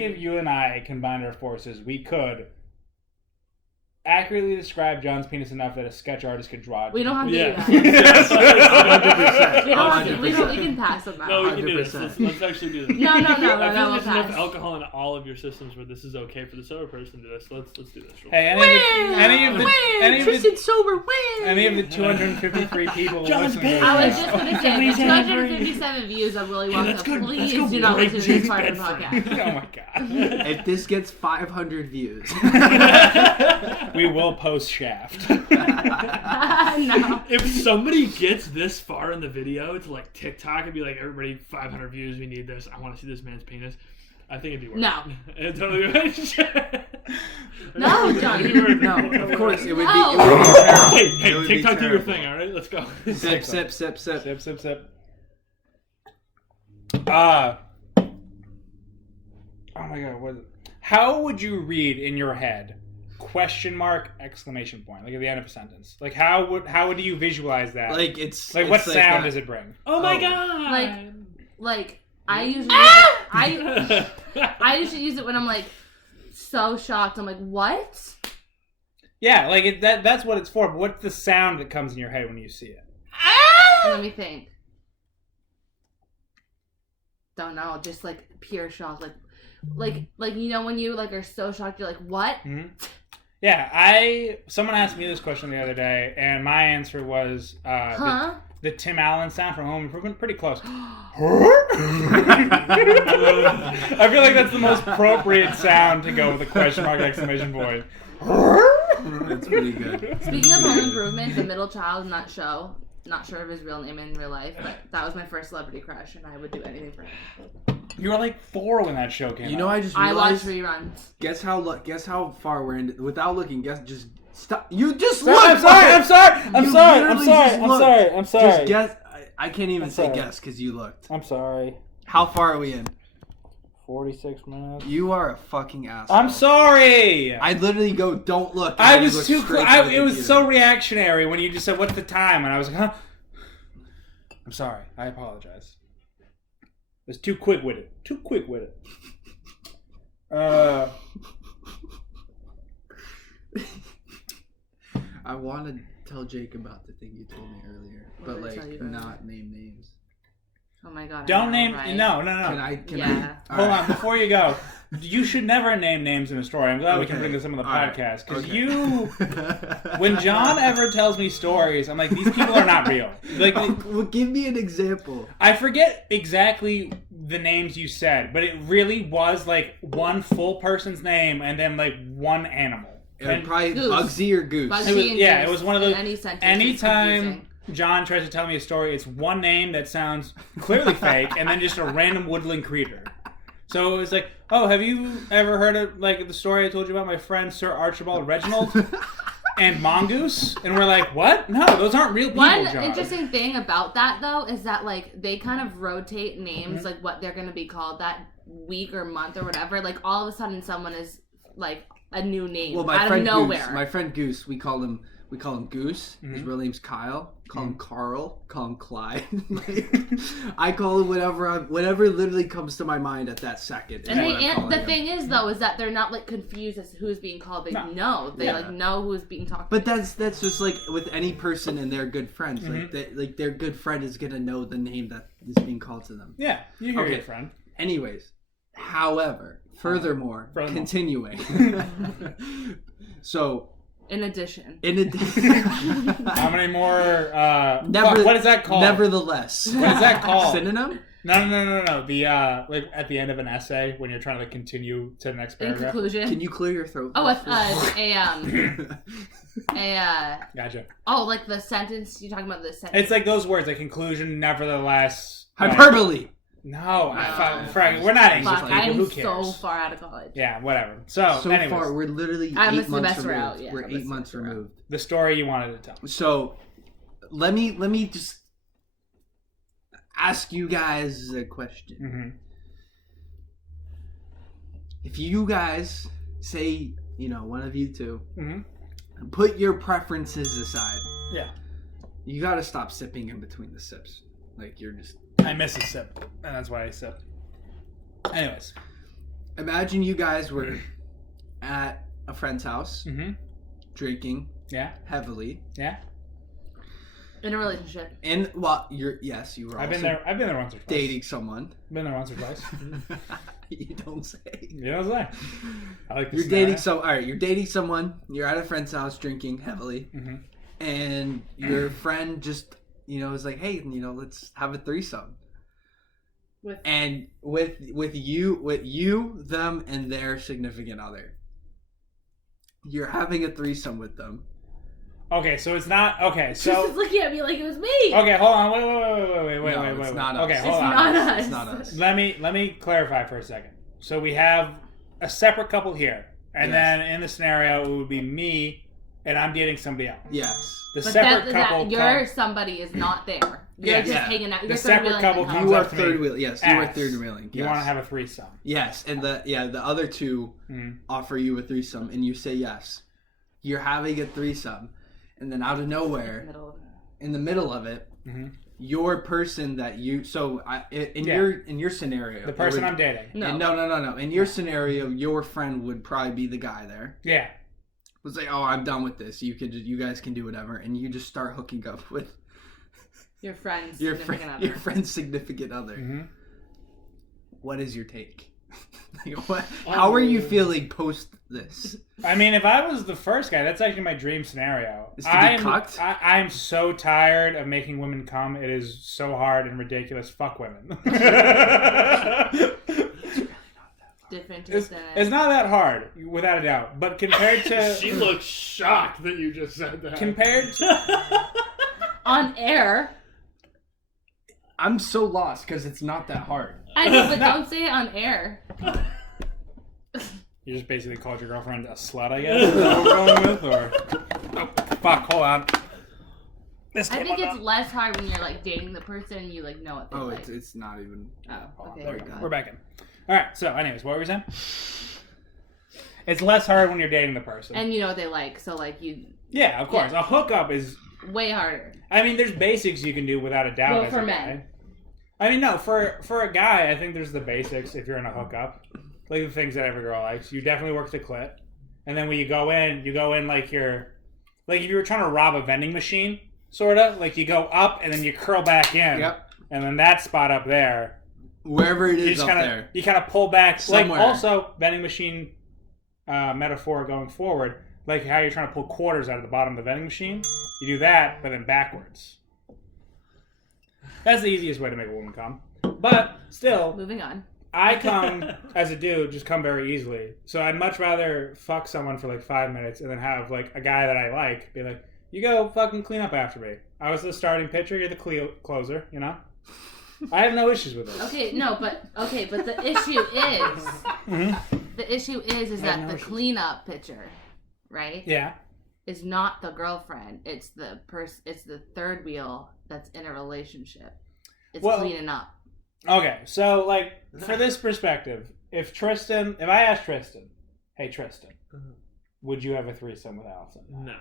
if you and I combined our forces, we could accurately describe John's penis enough that a sketch artist could draw it. We don't have to Yeah. do that. 100%. We don't have to, we can pass on that. No, we can do this. 100%. Let's actually do this. No, I feel we'll like there's enough pass. alcohol in all of your systems where this is okay for the sober person to do this. Let's do this. Hey, Tristan's sober, win! any of the 253 people John's listening to I was this just going to say, the 257 views of Willy Wonka, please do not listen to this part of the podcast. Oh my god. If this gets 500 views, We will post Shaft. No. If somebody gets this far in the video to like TikTok and be like, everybody 500 views, we need this. I want to see this man's penis. I think it'd be worth No. it. It'd totally be worth it. No, John. It'd be worth it. no, of course it would No. be. It would be terrible. Hey, It would be TikTok, do your terrible. thing, all right? Let's go. Sip, sip, sip, sip. Sip, sip, sip. Oh my god, what is it? How would you read in your head question mark exclamation point like at the end of a sentence? Like how would you visualize that? Like it's Like it's what sound that. does it bring? Oh my Oh. god. Like I usually I usually use it when I'm like so shocked. I'm like, what? Yeah, like that's what it's for. But what's the sound that comes in your head when you see it? Let me think. Don't know. Just like pure shock. Like you know when you like are so shocked, you're like, what? Mm-hmm. Yeah, someone asked me this question the other day, and my answer was the Tim Allen sound from Home Improvement. Pretty close. I feel like that's the most appropriate sound to go with a question mark exclamation point. That's pretty good. Speaking of Home Improvement, the middle child in that show, not sure of his real name in real life, but that was my first celebrity crush, and I would do anything for him. You were like 4 when that show came You know, out. I just I watched realized. reruns. Guess how far we're in. Without looking, just stop. You just Sorry, look. I'm sorry. You literally just looked. I'm sorry. Just guess. I can't even I'm say sorry. guess because you looked. I'm sorry. How far are we in? 46 minutes. You are a fucking asshole. I'm sorry. I literally go, don't look. and I you was look too. straight to the It was computer. so reactionary when you just said, "What's the time?" And I was like, "Huh." I'm sorry. I apologize. It was too quick with it. I want to tell Jake about the thing you told me earlier, What but did I tell you like earlier? not name names. Oh my god. I Don't know, name. right? No. Can Yeah. I? Hold on. Before you go, you should never name names in a story. I'm glad we can Okay. bring this up on the All right. podcast because Okay. you. When John ever tells me stories, I'm like, these people are not real. Like, Well, give me an example. I forget exactly the names you said, but it really was like one full person's name and then like one animal. And Probably Goose. Bugsy or Goose. Bugsy it was, and yeah, Goose it was one of those. in any sentence is Anytime confusing. John tries to tell me a story, it's one name that sounds clearly fake, and then just a random woodland creature. So it was like, oh, have you ever heard of like the story I told you about my friend Sir Archibald Reginald and Mongoose? And we're like, what? No, those aren't real people, One John. interesting thing about that though is that like they kind of rotate names, like what they're gonna be called that week or month or whatever. Like all of a sudden someone is like a new name Well, my out of friend nowhere. Goose. My friend Goose. We call him Goose. His Mhm. real name's Kyle. Call him Carl. Call him Clyde. Like, I call him whatever literally comes to my mind at that second. And is what I'm calling the him. thing is though is that they're not like confused as to who's being called. They know. They Yeah. like know who's being talked But to. that's just like with any person and their good friends. Mm-hmm. Like their good friend is gonna know the name that is being called to them. Yeah, you hear Okay. your friend. Anyways, however, furthermore, continuing. So, In addition. in addition, How many more? Never- what is that called? nevertheless, What is that called? synonym? No. The like at the end of an essay when you're trying to like, continue to the next In paragraph. conclusion. Can you clear your throat? Oh, first? Gotcha. like the sentence you're talking about the sentence. It's like those words, like conclusion, nevertheless. like- Hyperbole. No, No. Frank, we're not English Fuck, people. I'm Who so cares? far out of college. Yeah, whatever. So, So anyways, far, we're literally I'm a 8 months semester removed. out, yeah, We're I'm a 8 months semester out. removed. the story you wanted to tell. So, let me just ask you guys a question. Mm-hmm. If you guys say, one of you two, Mm-hmm. put your preferences aside, Yeah. you gotta stop sipping in between the sips. Like, you're just... I miss a sip, and that's why I sip. Anyways. Imagine you guys were at a friend's house, Mm-hmm. drinking Yeah. heavily. Yeah. In a relationship. And well, you were. I've been there once or twice. Dating someone. Been there once or twice. You don't say. You know what I'm saying? I like You're dating all right. You're dating someone. You're at a friend's house drinking heavily, and your friend just is like, hey, let's have a threesome. With you, them, and their significant other. You're having a threesome with them. Okay, so it's not okay. So Tristan's looking at me like it was me. Okay, hold on. Wait. No, it's not us. Okay, It's hold on. not us. It's not us. Let me clarify for a second. So we have a separate couple here, and then in the scenario it would be me, and I'm dating somebody else. Yes. The But separate couple. your somebody is not there. You're just hanging out. You're The separate couple comes You are up to me. third wheel. Yes, you are third wheeling. You want to have a threesome? Yes, and the other two offer you a threesome, and you say yes. You're having a threesome, and then out of nowhere, in the middle of it, your person that you in your scenario, the person I'm dating. No. In your scenario, your friend would probably be the guy there. Yeah. Was like, oh, I'm done with this. You guys can do whatever, and you just start hooking up with your friend's friend's significant other. What is your take? How are you feeling post this? I mean, if I was the first guy, that's actually my dream scenario. Is to get cucked? I'm so tired of making women come. It is so hard and ridiculous. Fuck women. Different. It's not that hard, without a doubt. But compared to... She looks shocked that you just said that. Compared to... On air. I'm so lost because it's not that hard. I know, but don't say it on air. You just basically called your girlfriend a slut, I guess? Is that what we're going with? Or... Oh, fuck, hold on. I think it's less hard when you're like dating the person and you like know what they like. It's not even... Oh, okay. There we go. We're back in. Alright, so anyways, what were we saying? It's less hard when you're dating the person. And you know what they like, so like you... Yeah, of course. Yeah. A hookup is... way harder. I mean, there's basics you can do without a doubt. Well, for men. I mean, no, for a guy, I think there's the basics if you're in a hookup. Like the things that every girl likes. You definitely work the clit. And then when you go in like you're... Like if you were trying to rob a vending machine, sort of. Like you go up and then you curl back in. Yep. And then that spot up there... Wherever it is up there. You kind of pull back. Somewhere. Like also, vending machine metaphor going forward, like how you're trying to pull quarters out of the bottom of the vending machine. You do that, but then backwards. That's the easiest way to make a woman come. But still, moving on. I come as a dude, just come very easily. So I'd much rather fuck someone for like 5 minutes and then have like a guy that I like be like, you go fucking clean up after me. I was the starting pitcher, you're the closer, you know? I have no issues with it. But the issue is the issue is that the cleanup pitcher, right? Yeah. Is not the girlfriend. It's the it's the third wheel that's in a relationship. It's cleaning up. Okay, so like for this perspective, if I asked Tristan, hey Tristan, would you have a threesome with Allison? No.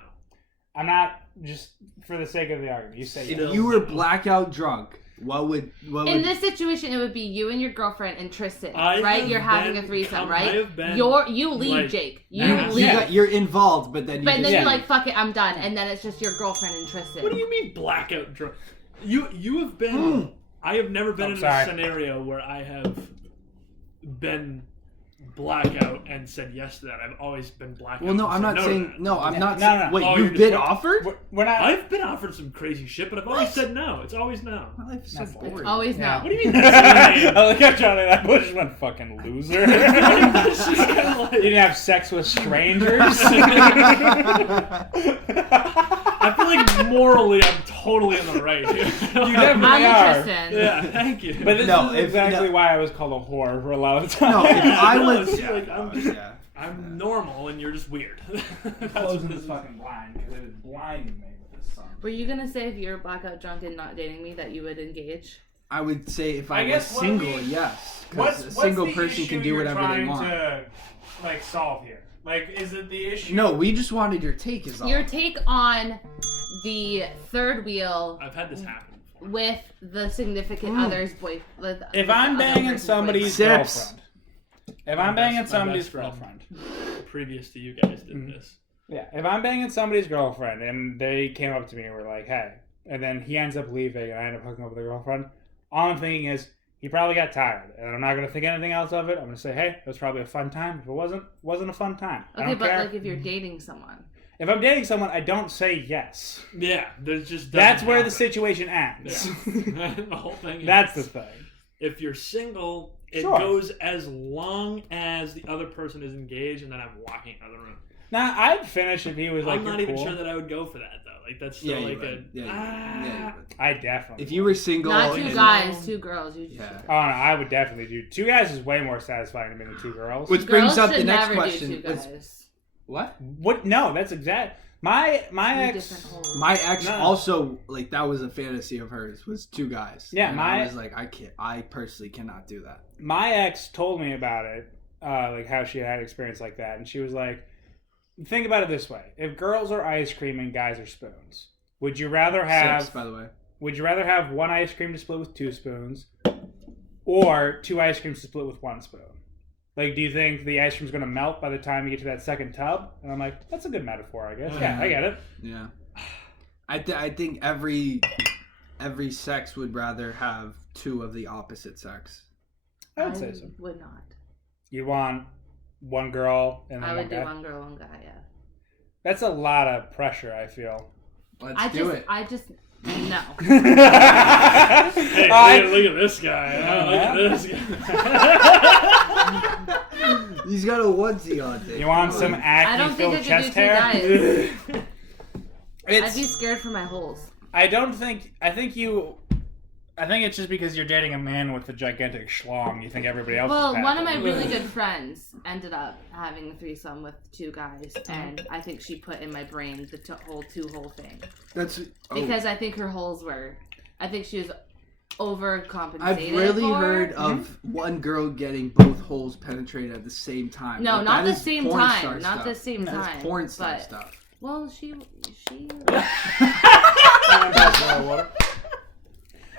I'm not, just for the sake of the argument. You say if you were blackout drunk, what would in this situation it would be you and your girlfriend and Tristan, right? You're having a threesome, right? You leave, like, Jake. You leave. You're involved, but then you're like, fuck it, I'm done, and then it's just your girlfriend and Tristan. What do you mean blackout drunk? You have been. I have never been in a scenario where I have been blackout and said yes to that. I've always been blackout. Well, no, I'm not saying. No, I'm not. No. Wait, you've been offered? We're not. I've been offered some crazy shit, but I've always said no. It's always no. My life is so boring. It's always no. What do you mean? I look at Johnny. That Bush went fucking loser. You didn't have sex with strangers. I feel like morally, I'm totally in the right here. You definitely are. Tristan. Yeah, thank you. But this is exactly why I was called a whore for a lot of time. No, if I was, I'm normal and you're just weird. Closing this fucking blind because it is blinding me with this song. Were you gonna say if you were blackout drunk and not dating me that you would engage? I would say if I was single, yes. Because a single person can do whatever they want. What's the issue you're trying to like solve here? Like, is it the issue? No, we just wanted your take. Is all. Your take on the third wheel. I've had this happen with the significant other's boyfriend. If I'm banging somebody's girlfriend. If I'm banging somebody's girlfriend. Previous to you guys did this. Yeah, if I'm banging somebody's girlfriend and they came up to me and were like, hey, and then he ends up leaving and I end up hooking up with a girlfriend, all I'm thinking is, he probably got tired. And I'm not going to think anything else of it. I'm going to say, hey, it was probably a fun time. If it wasn't a fun time. Okay, but like if you're dating someone. If I'm dating someone, I don't say yes. Yeah, there's just that's where the situation ends. Yeah. The whole thing. That's the thing. If you're single, it goes as long as the other person is engaged, and then I'm walking out of the room. Now, I'd finish if he was like, I'm not even sure that I would go for that though. Like that's still you would. I definitely. If you were single, not two guys, 2 girls. Yeah. Oh no, I would definitely do 2 guys is way more satisfying to me than 2 girls. Which brings up the next never question. Do 2 guys. What? What? No, that's exact. My ex also like that was a fantasy of hers was 2 guys. Yeah, and I was like I personally cannot do that. My ex told me about it, like how she had experience like that, and she was like, think about it this way: if girls are ice cream and guys are spoons, would you rather have? 6, by the way. Would you rather have 1 ice cream to split with 2 spoons, or 2 ice creams to split with 1 spoon? Like, do you think the ice cream's going to melt by the time you get to that second tub? And I'm like, that's a good metaphor, I guess. Yeah, I get it. Yeah. I think every sex would rather have 2 of the opposite sex. I would say so. Would not. You want 1 girl and then I would one guy? do 1 girl, 1 guy, yeah. That's a lot of pressure, I feel. Let's do it. I just... No. Hey, look at this guy. Look at this guy. He's got a onesie on. You want some acne-filled chest hair? I'd be scared for my holes. I think it's just because you're dating a man with a gigantic schlong. You think everybody else is fat. One of my really good friends ended up having a threesome with 2 guys, and I think she put in my brain the whole 2-hole thing. Because I think her holes I think she was overcompensated. I've rarely heard of one girl getting both holes penetrated at the same time. No, like, not the same time. Not the same time. That's porn star stuff. Well, she.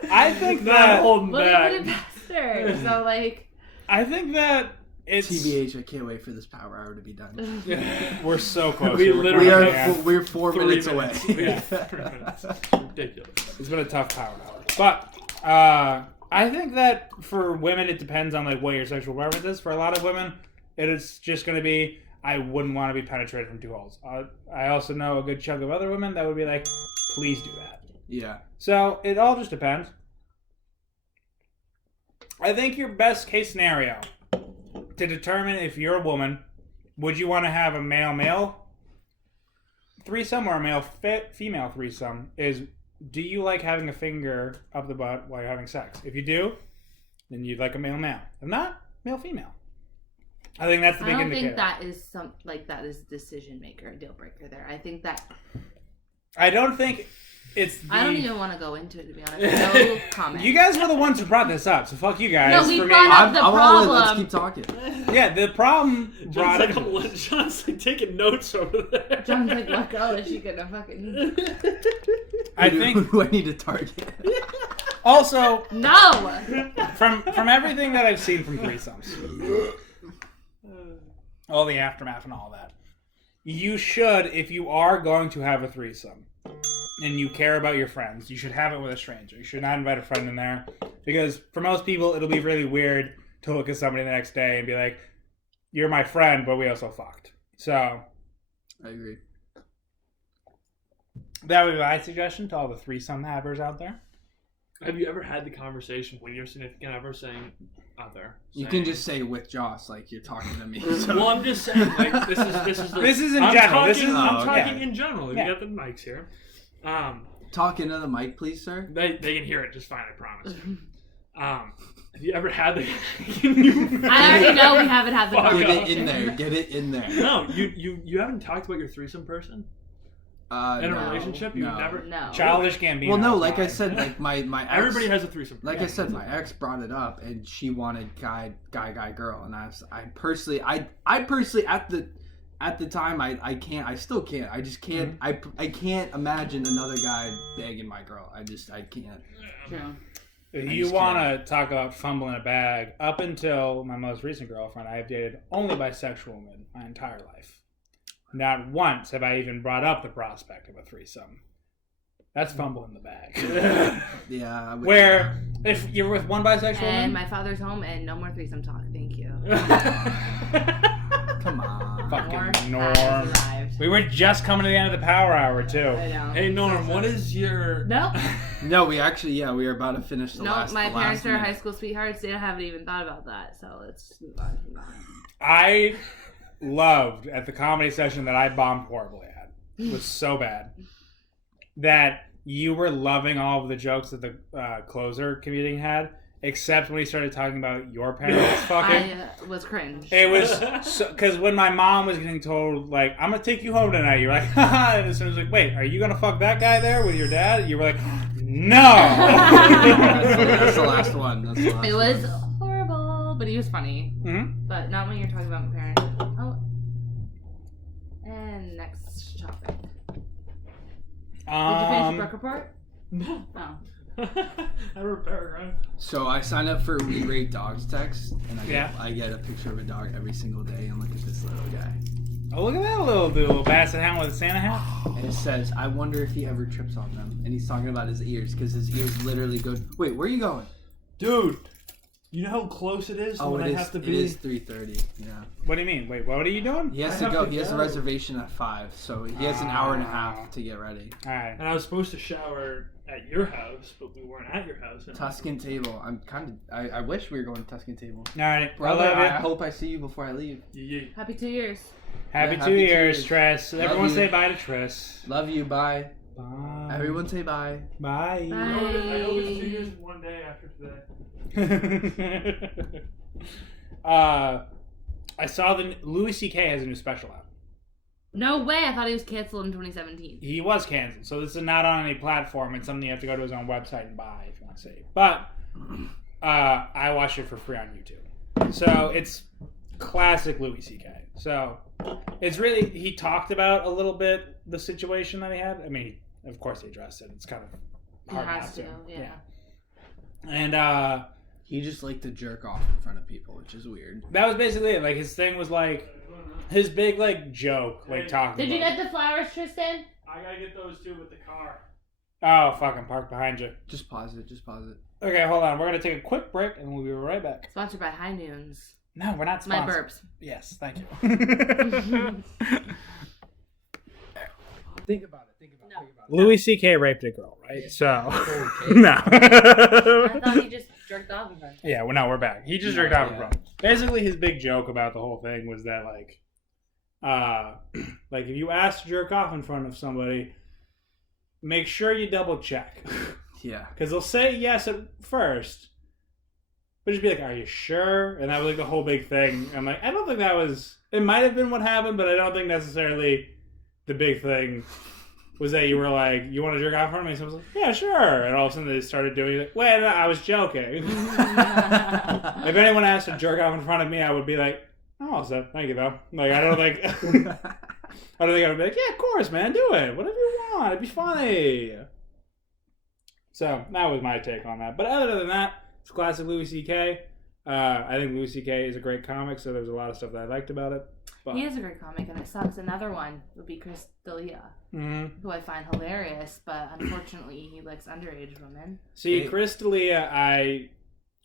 I think that holding Look back. at her. So like. I think that it's TBH. I can't wait for this power hour to be done. We're so close. We're 4 minutes away. Yeah. 3 minutes. It's ridiculous. It's been a tough power hour, but I think that for women it depends on like what your sexual preference is. For a lot of women, it is just going to be I wouldn't want to be penetrated from 2 holes. I also know a good chunk of other women that would be like, please do that. Yeah. So it all just depends. I think your best case scenario to determine if you're a woman, would you want to have a male-male threesome or a male-female threesome, is do you like having a finger up the butt while you're having sex? If you do, then you'd like a male-male. If not, male-female. I think that's the big indicator. I don't think that is decision maker, a deal breaker there. I think that. I don't think it's. I don't even want to go into it, to be honest. No comment. You guys were the ones who brought this up, so fuck you guys. No, we brought up the problem. Let's keep talking. Yeah, the problem brought up. John's like taking notes over there. John's like, what girl is she gonna fucking? I think who I need to target. Also, no. From everything that I've seen from threesomes, all the aftermath and all that, you should, if you are going to have a threesome and you care about your friends, you should have it with a stranger. You should not invite a friend in there, because for most people it'll be really weird to look at somebody the next day and be like, you're my friend, but we also fucked. So I agree. That would be my suggestion to all the threesome havers out there. Have you ever had the conversation when your significant other saying other? You can just say with Joss, like you're talking to me. So. Well, I'm just saying, like this is in general. I'm talking in general. Yeah. You got the mics here. Talk into the mic, please, sir. They can hear it just fine. I promise. Have you ever had the? I already know we haven't had the. Get it in there. Get it in there. No, you haven't talked about your threesome person. In a relationship, you've never. No. Childish Gambino. Well, no, like I said, like my ex, everybody has a threesome. Like I said, my ex brought it up, and she wanted guy, girl, and I personally at the time, I still can't. I just can't. I can't imagine another guy begging my girl. I can't. Yeah. If you want to talk about fumbling a bag, up until my most recent girlfriend, I have dated only bisexual women my entire life. Not once have I even brought up the prospect of a threesome. That's fumbling the bag. Yeah. Where if you're with one bisexual And woman, my father's home, and no more threesome talk. Thank you. Come on. fucking Norm has Norm. arrived. We were just coming to the end of the power hour too. I know. Hey Norm, what is your? No. No, we actually, we were about to finish the No, last. my the parents last are minute. high school sweethearts. They haven't even thought about that. So let's move on. I loved at the comedy session that I bombed horribly at. It was so bad that you were loving all of the jokes that the closer comedian had, except when he started talking about your parents fucking. I was cringe. It was because when my mom was getting told, like, I'm gonna take you home tonight, you're like, haha. And as soon as like, wait, are you gonna fuck that guy there with your dad? You were like, no. That's the last one. That's the last It was one. horrible, but he was funny. Mm-hmm. But not when you're talking about my parents. Oh. And next topic. Did you finish your book report? No. Oh. I wrote a paragraph. So I signed up for We Rate Dogs text, and Yeah. I get a picture of a dog every single day, and look at this little guy. Oh, look at that little basset hound with a Santa hat. And it says, I wonder if he ever trips on them. And he's talking about his ears, because his ears literally go, wait, where are you going? Dude, you know how close it is to when I have to it be. is 3:30, yeah. What do you mean? Wait, what are you doing? He has I to have go. to He has a go. reservation at 5, so he has an hour and a half to get ready. All right. And I was supposed to shower at your house, but we weren't at your house. Tuscan Table. I'm kind of. I wish we were going to Tuscan Table. All right. Brother, I love I it. hope I see you before I leave. Yeah. Happy 2 years. Happy Yeah, 2 happy 2 years, years. Tress. Love Everyone you. say bye to Tress. Love you. Bye. Bye. Everyone say bye. Bye. I hope it's 2 years and 1 day after today. I saw the Louis C.K. has a new special out. No way. I thought he was canceled in 2017. He was canceled, so this is not on any platform. It's something you have to go to his own website and buy if you want to see. But I watched it for free on YouTube. So it's classic Louis C.K. So it's really, he talked about a little bit the situation that he had. I mean, of course he addressed it. It's kind of hard He has not to, to. yeah. And He just liked to jerk off in front of people, which is weird. that was basically it. Like, his thing was like, his big, like, joke, like, talking Did you about get the flowers, Tristan? I gotta get those two with the car. Oh, fucking park behind you. Just pause it. Just pause it. Okay, hold on. We're going to take a quick break, and we'll be right back. Sponsored by High Noons. No, we're not My sponsored. burps. Yes, thank you. Think about it. Think about it. No. Think about it. Louis C.K. raped a girl, right? So, Okay. no. I thought he just jerked off in front. Yeah, well, no, we're back. He just jerked off a girl. Basically, his big joke about the whole thing was that, like, if you ask to jerk off in front of somebody, make sure you double check. Yeah. Because they'll say yes at first, but just be like, are you sure? And that was like the whole big thing. I'm like, I don't think that was, it might have been what happened, but I don't think necessarily the big thing was that you were like, you want to jerk off in front of me? So I was like, yeah, sure. And all of a sudden they started doing it. Like, wait, no, I was joking. If anyone asked to jerk off in front of me, I would be like, oh, all set. Thank you, though. Like, I don't think I would be like, yeah, of course, man, do it. Whatever you want. It'd be funny. So that was my take on that. But other than that, it's classic Louis C.K. I think Louis C.K. is a great comic, so there's a lot of stuff that I liked about it. But, He is a great comic, and it sucks. Another one would be Chris D'Elia, who I find hilarious, but unfortunately he likes underage women. See, Chris D'Elia,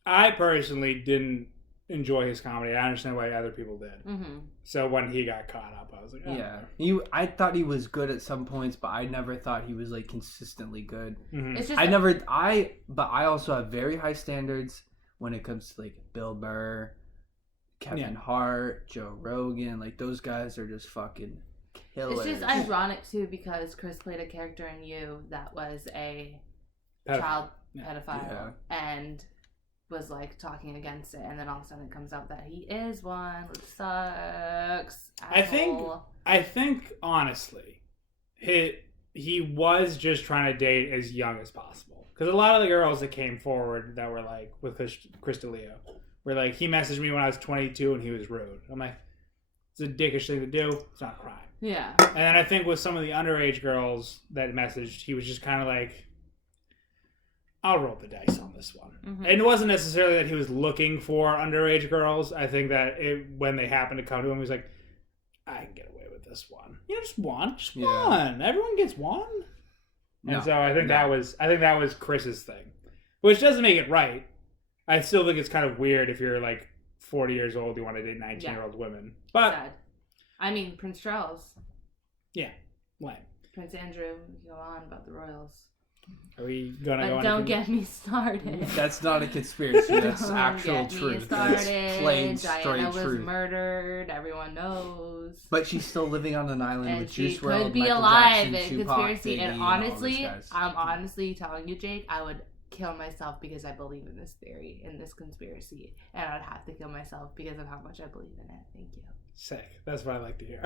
I personally didn't enjoy his comedy. I understand why other people did. Mm-hmm. So when he got caught up, I was like, oh. Yeah. I thought he was good at some points, but I never thought he was like consistently good. Mhm. It's just But I also have very high standards when it comes to like Bill Burr, Kevin Hart, Joe Rogan. Like those guys are just fucking killers. It's just ironic too because Chris played a character in You that was a child pedophile and was like talking against it, and then all of a sudden it comes out that he is one, which sucks. Asshole. I think honestly, he was just trying to date as young as possible. Because a lot of the girls that came forward that were like with Chris D'Elia were like, he messaged me when I was 22 and he was rude. I'm like, it's a dickish thing to do. It's not a crime. Yeah. And then I think with some of the underage girls that messaged, he was just kind of like, I'll roll the dice on this one. Mm-hmm. And it wasn't necessarily that he was looking for underage girls. I think that when they happened to come to him, he was like, I can get away with this one. Just one. Just Yeah. one. Everyone gets one. No, And so I think no. that was Chris's thing. Which doesn't make it right. I still think it's kind of weird if you're like 40 years old, you want to date 19-year-old women. But Sad. I mean, Prince Charles, yeah, lame. Prince Andrew, go on about the royals. Are we gonna go? But don't get me started. That's not a conspiracy. That's Don't actual get me truth. started. That's plain, straight Diana was truth. murdered. Everyone knows. But she's still living on an island And with she Juice could WRLD, be Michael alive Jackson, in Tupac, conspiracy. Biggie, And and all those honestly, guys. I'm honestly telling you, Jake, I would kill myself because I believe in this theory, in this conspiracy. And I'd have to kill myself because of how much I believe in it. Thank you. Sick. That's what I like to hear.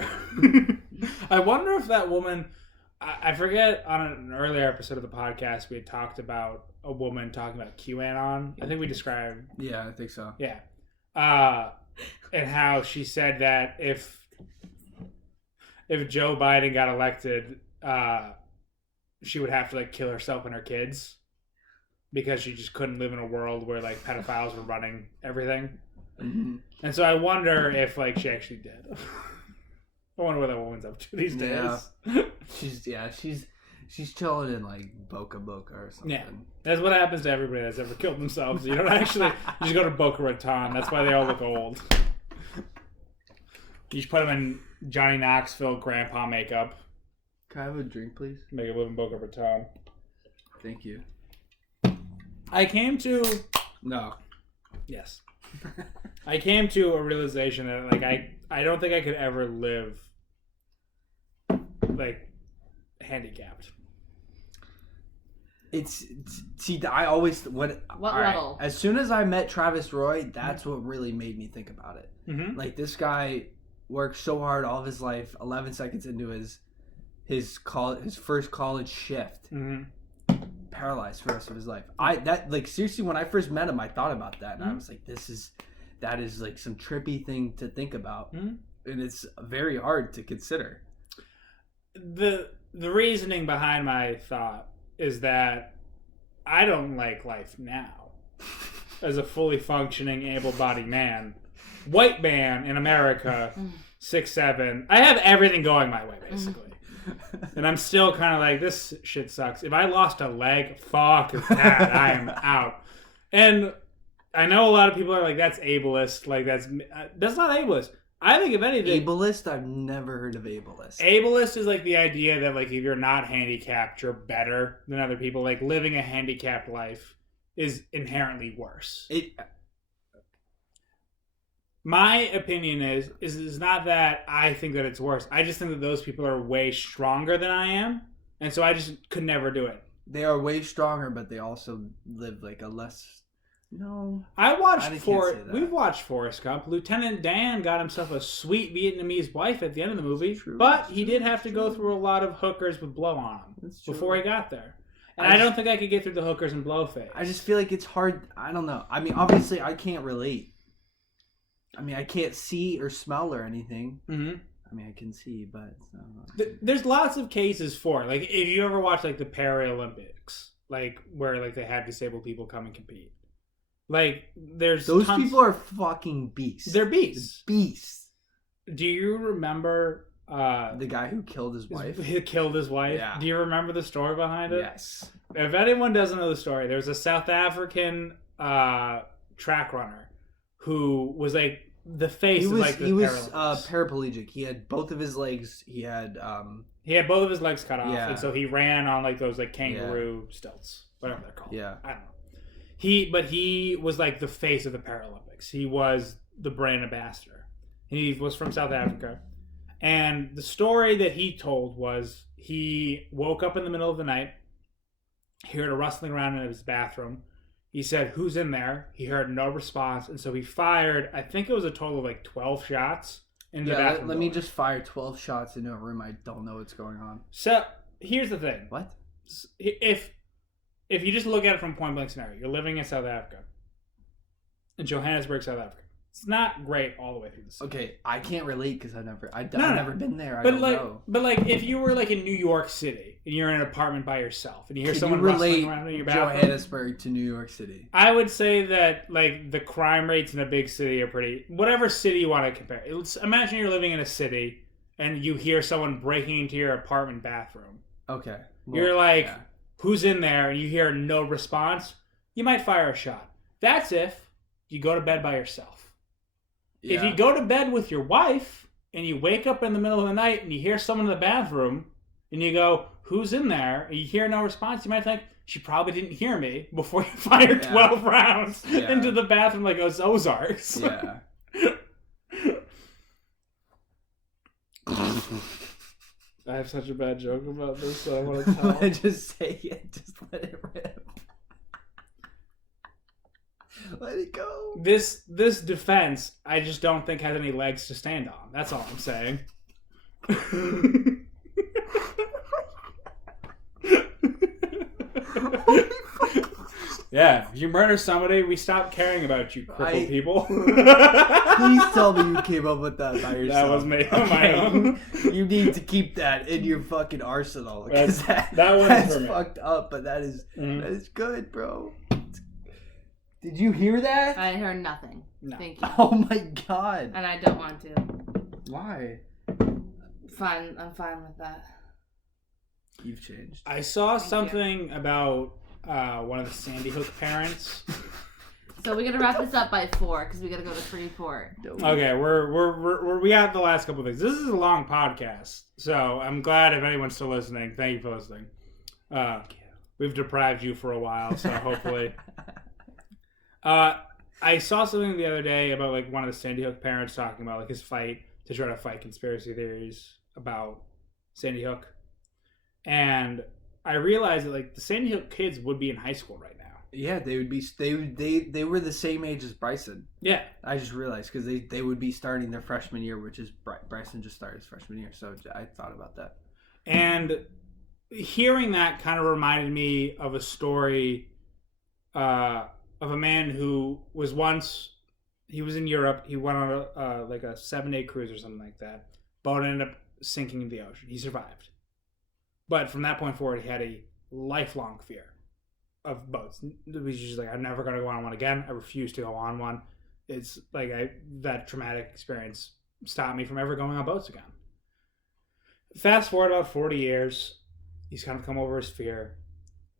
I wonder if that woman. I forget, on an earlier episode of the podcast, we had talked about a woman talking about QAnon. I think we described. Yeah, I think so. Yeah. And how she said that if Joe Biden got elected, she would have to like kill herself and her kids because she just couldn't live in a world where like pedophiles were running everything. Mm-hmm. And so I wonder if like she actually did. I wonder what that woman's up to these days. Yeah. She's chilling in like Boca Boca or something. Yeah, that's what happens to everybody that's ever killed themselves. You don't actually, you just go to Boca Raton. That's why they all look old. You just put them in Johnny Knoxville grandpa makeup. Can I have a drink, please? Make it live in Boca Raton. Thank you. I came to, No. yes, I came to a realization that like I don't think I could ever live like handicapped. See, I always What all right, level? as soon as I met Travis Roy, that's what really made me think about it. Mm-hmm. Like, this guy worked so hard all of his life. 11 seconds into his first college shift, Mm-hmm. paralyzed for the rest of his life. Seriously, when I first met him, I thought about that, and I was like, that is like some trippy thing to think about, and it's very hard to consider. The reasoning behind my thought is that I don't like life now as a fully functioning, able-bodied man, white man in America, 6'7". I have everything going my way, basically. And I'm still kind of like, this shit sucks. If I lost a leg, fuck that. I am out. And I know a lot of people are like, that's ableist. Like, that's not ableist. I think if anything, Ableist? I've never heard of ableist. ableist is like the idea that like if you're not handicapped, you're better than other people. Like living a handicapped life is inherently worse. My opinion is not that I think that it's worse. I just think that those people are way stronger than I am, and so I just could never do it. They are way stronger, but they also live like a less. No, We've watched Forrest Gump. Lieutenant Dan got himself a sweet Vietnamese wife at the end of the movie, but he did have to go through a lot of hookers with blow on him before he got there. And I don't think I could get through the hookers and blow phase. I just feel like it's hard. I don't know. I mean, obviously, I can't relate. I mean, I can't see or smell or anything. Mm-hmm. I mean, I can see, but it's not. There's lots of cases for it. Like, if you ever watch like the Paralympics, like where like they have disabled people come and compete. Like, there's those people are fucking beasts. They're beasts. Beasts. Do you remember the guy who killed his wife? He killed his wife. Yeah. Do you remember the story behind it? Yes. If anyone doesn't know the story, there was a South African track runner who was like the face of like the He was Paralympics. paraplegic. He had both of his legs. He had both of his legs cut off, Yeah. and so he ran on like those like kangaroo stilts, whatever they're called. Yeah. I don't know. But he was like the face of the Paralympics. He was the brand ambassador. He was from South Africa. And the story that he told was he woke up in the middle of the night, he heard a rustling around in his bathroom. He said, "Who's in there?" He heard no response. And so he fired, I think it was a total of like 12 shots into the bathroom. Let me just fire 12 shots into a room I don't know what's going on. So here's the thing. What? If you just look at it from point blank scenario, you're living in South Africa, in Johannesburg, South Africa. It's not great all the way through the city. Okay, I can't relate because I've never been there. But like if you were like in New York City and you're in an apartment by yourself and you hear someone rustling around in your bathroom, Johannesburg to New York City. I would say that like the crime rates in a big city are pretty. Whatever city you want to compare. Imagine you're living in a city and you hear someone breaking into your apartment bathroom. Okay. You're like, who's in there? And you hear no response. You might fire a shot. That's if you go to bed by yourself. Yeah. If you go to bed with your wife and you wake up in the middle of the night and you hear someone in the bathroom and you go, who's in there? And you hear no response, you might think, she probably didn't hear me before you fired 12 rounds into the bathroom like those Ozarks. Yeah. I have such a bad joke about this that I want to tell. Just say it. Just let it rip. Let it go. This defense, I just don't think has any legs to stand on. That's all I'm saying. Yeah, if you murder somebody, we stop caring about you, crippled people. Please tell me you came up with that by yourself. That was me on my own. You need to keep that in your fucking arsenal. Because that one's for me. fucked up, but that is good, bro. Did you hear that? I heard nothing. No. Thank you. Oh my god. And I don't want to. Why? Fine. I'm fine with that. You've changed. I saw something about one of the Sandy Hook parents. So we're gonna wrap this up by 4 because we gotta go to Freeport. Okay, we got the last couple of things. This is a long podcast, so I'm glad if anyone's still listening. Thank you for listening. We've deprived you for a while, so hopefully. I saw something the other day about like one of the Sandy Hook parents talking about like his fight to try to fight conspiracy theories about Sandy Hook, and I realized that like the Sandy Hook kids would be in high school right now. Yeah, they would be. They were the same age as Bryson. Yeah, I just realized because they would be starting their freshman year, which is Bryson just started his freshman year. So I thought about that. And hearing that kind of reminded me of a story of a man who was once. He was in Europe. He went on a like a 7-day cruise or something like that. Boat ended up sinking in the ocean. He survived. But from that point forward, he had a lifelong fear of boats. He was just like, I'm never going to go on one again. I refuse to go on one. It's like that traumatic experience stopped me from ever going on boats again. Fast forward about 40 years, he's kind of come over his fear.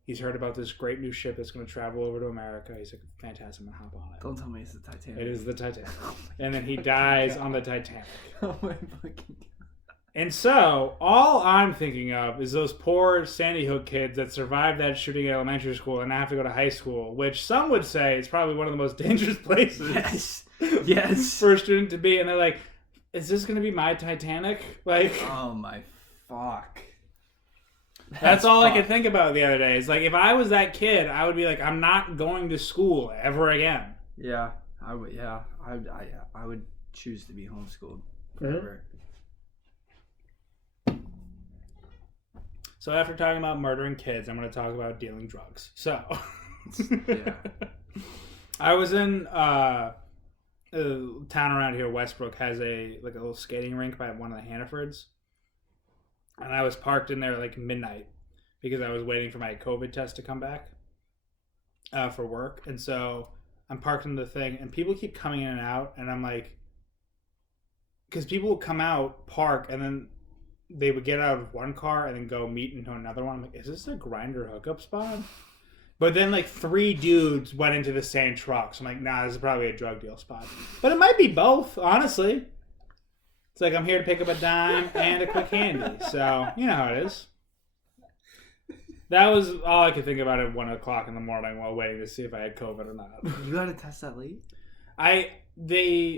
He's heard about this great new ship that's going to travel over to America. He's like, fantastic, I'm going to hop on it. Don't tell me it's the Titanic. It is the Titanic. And then he dies on the Titanic. Oh my fucking god. And so, all I'm thinking of is those poor Sandy Hook kids that survived that shooting at elementary school and now have to go to high school, which some would say is probably one of the most dangerous places Yes. for a student to be. And they're like, is this going to be my Titanic? Like, oh my fuck. That's all I could think about the other day. Is like, if I was that kid, I would be like, I'm not going to school ever again. Yeah, I would. Yeah, I would choose to be homeschooled forever. So after talking about murdering kids, I'm going to talk about dealing drugs. So, Yeah. I was in a town around here. Westbrook has a little skating rink by one of the Hannafords. And I was parked in there like midnight because I was waiting for my COVID test to come back for work. And so I'm parked in the thing and people keep coming in and out. And I'm like, because people will come out, park, and then they would get out of one car and then go meet into another one. I'm like, is this a grinder hookup spot? But then like 3 dudes went into the same truck. So I'm like, nah, this is probably a drug deal spot. But it might be both, honestly. It's like I'm here to pick up a dime and a quick handy. So, you know how it is. That was all I could think about at 1 o'clock in the morning while waiting to see if I had COVID or not. You got to test that late?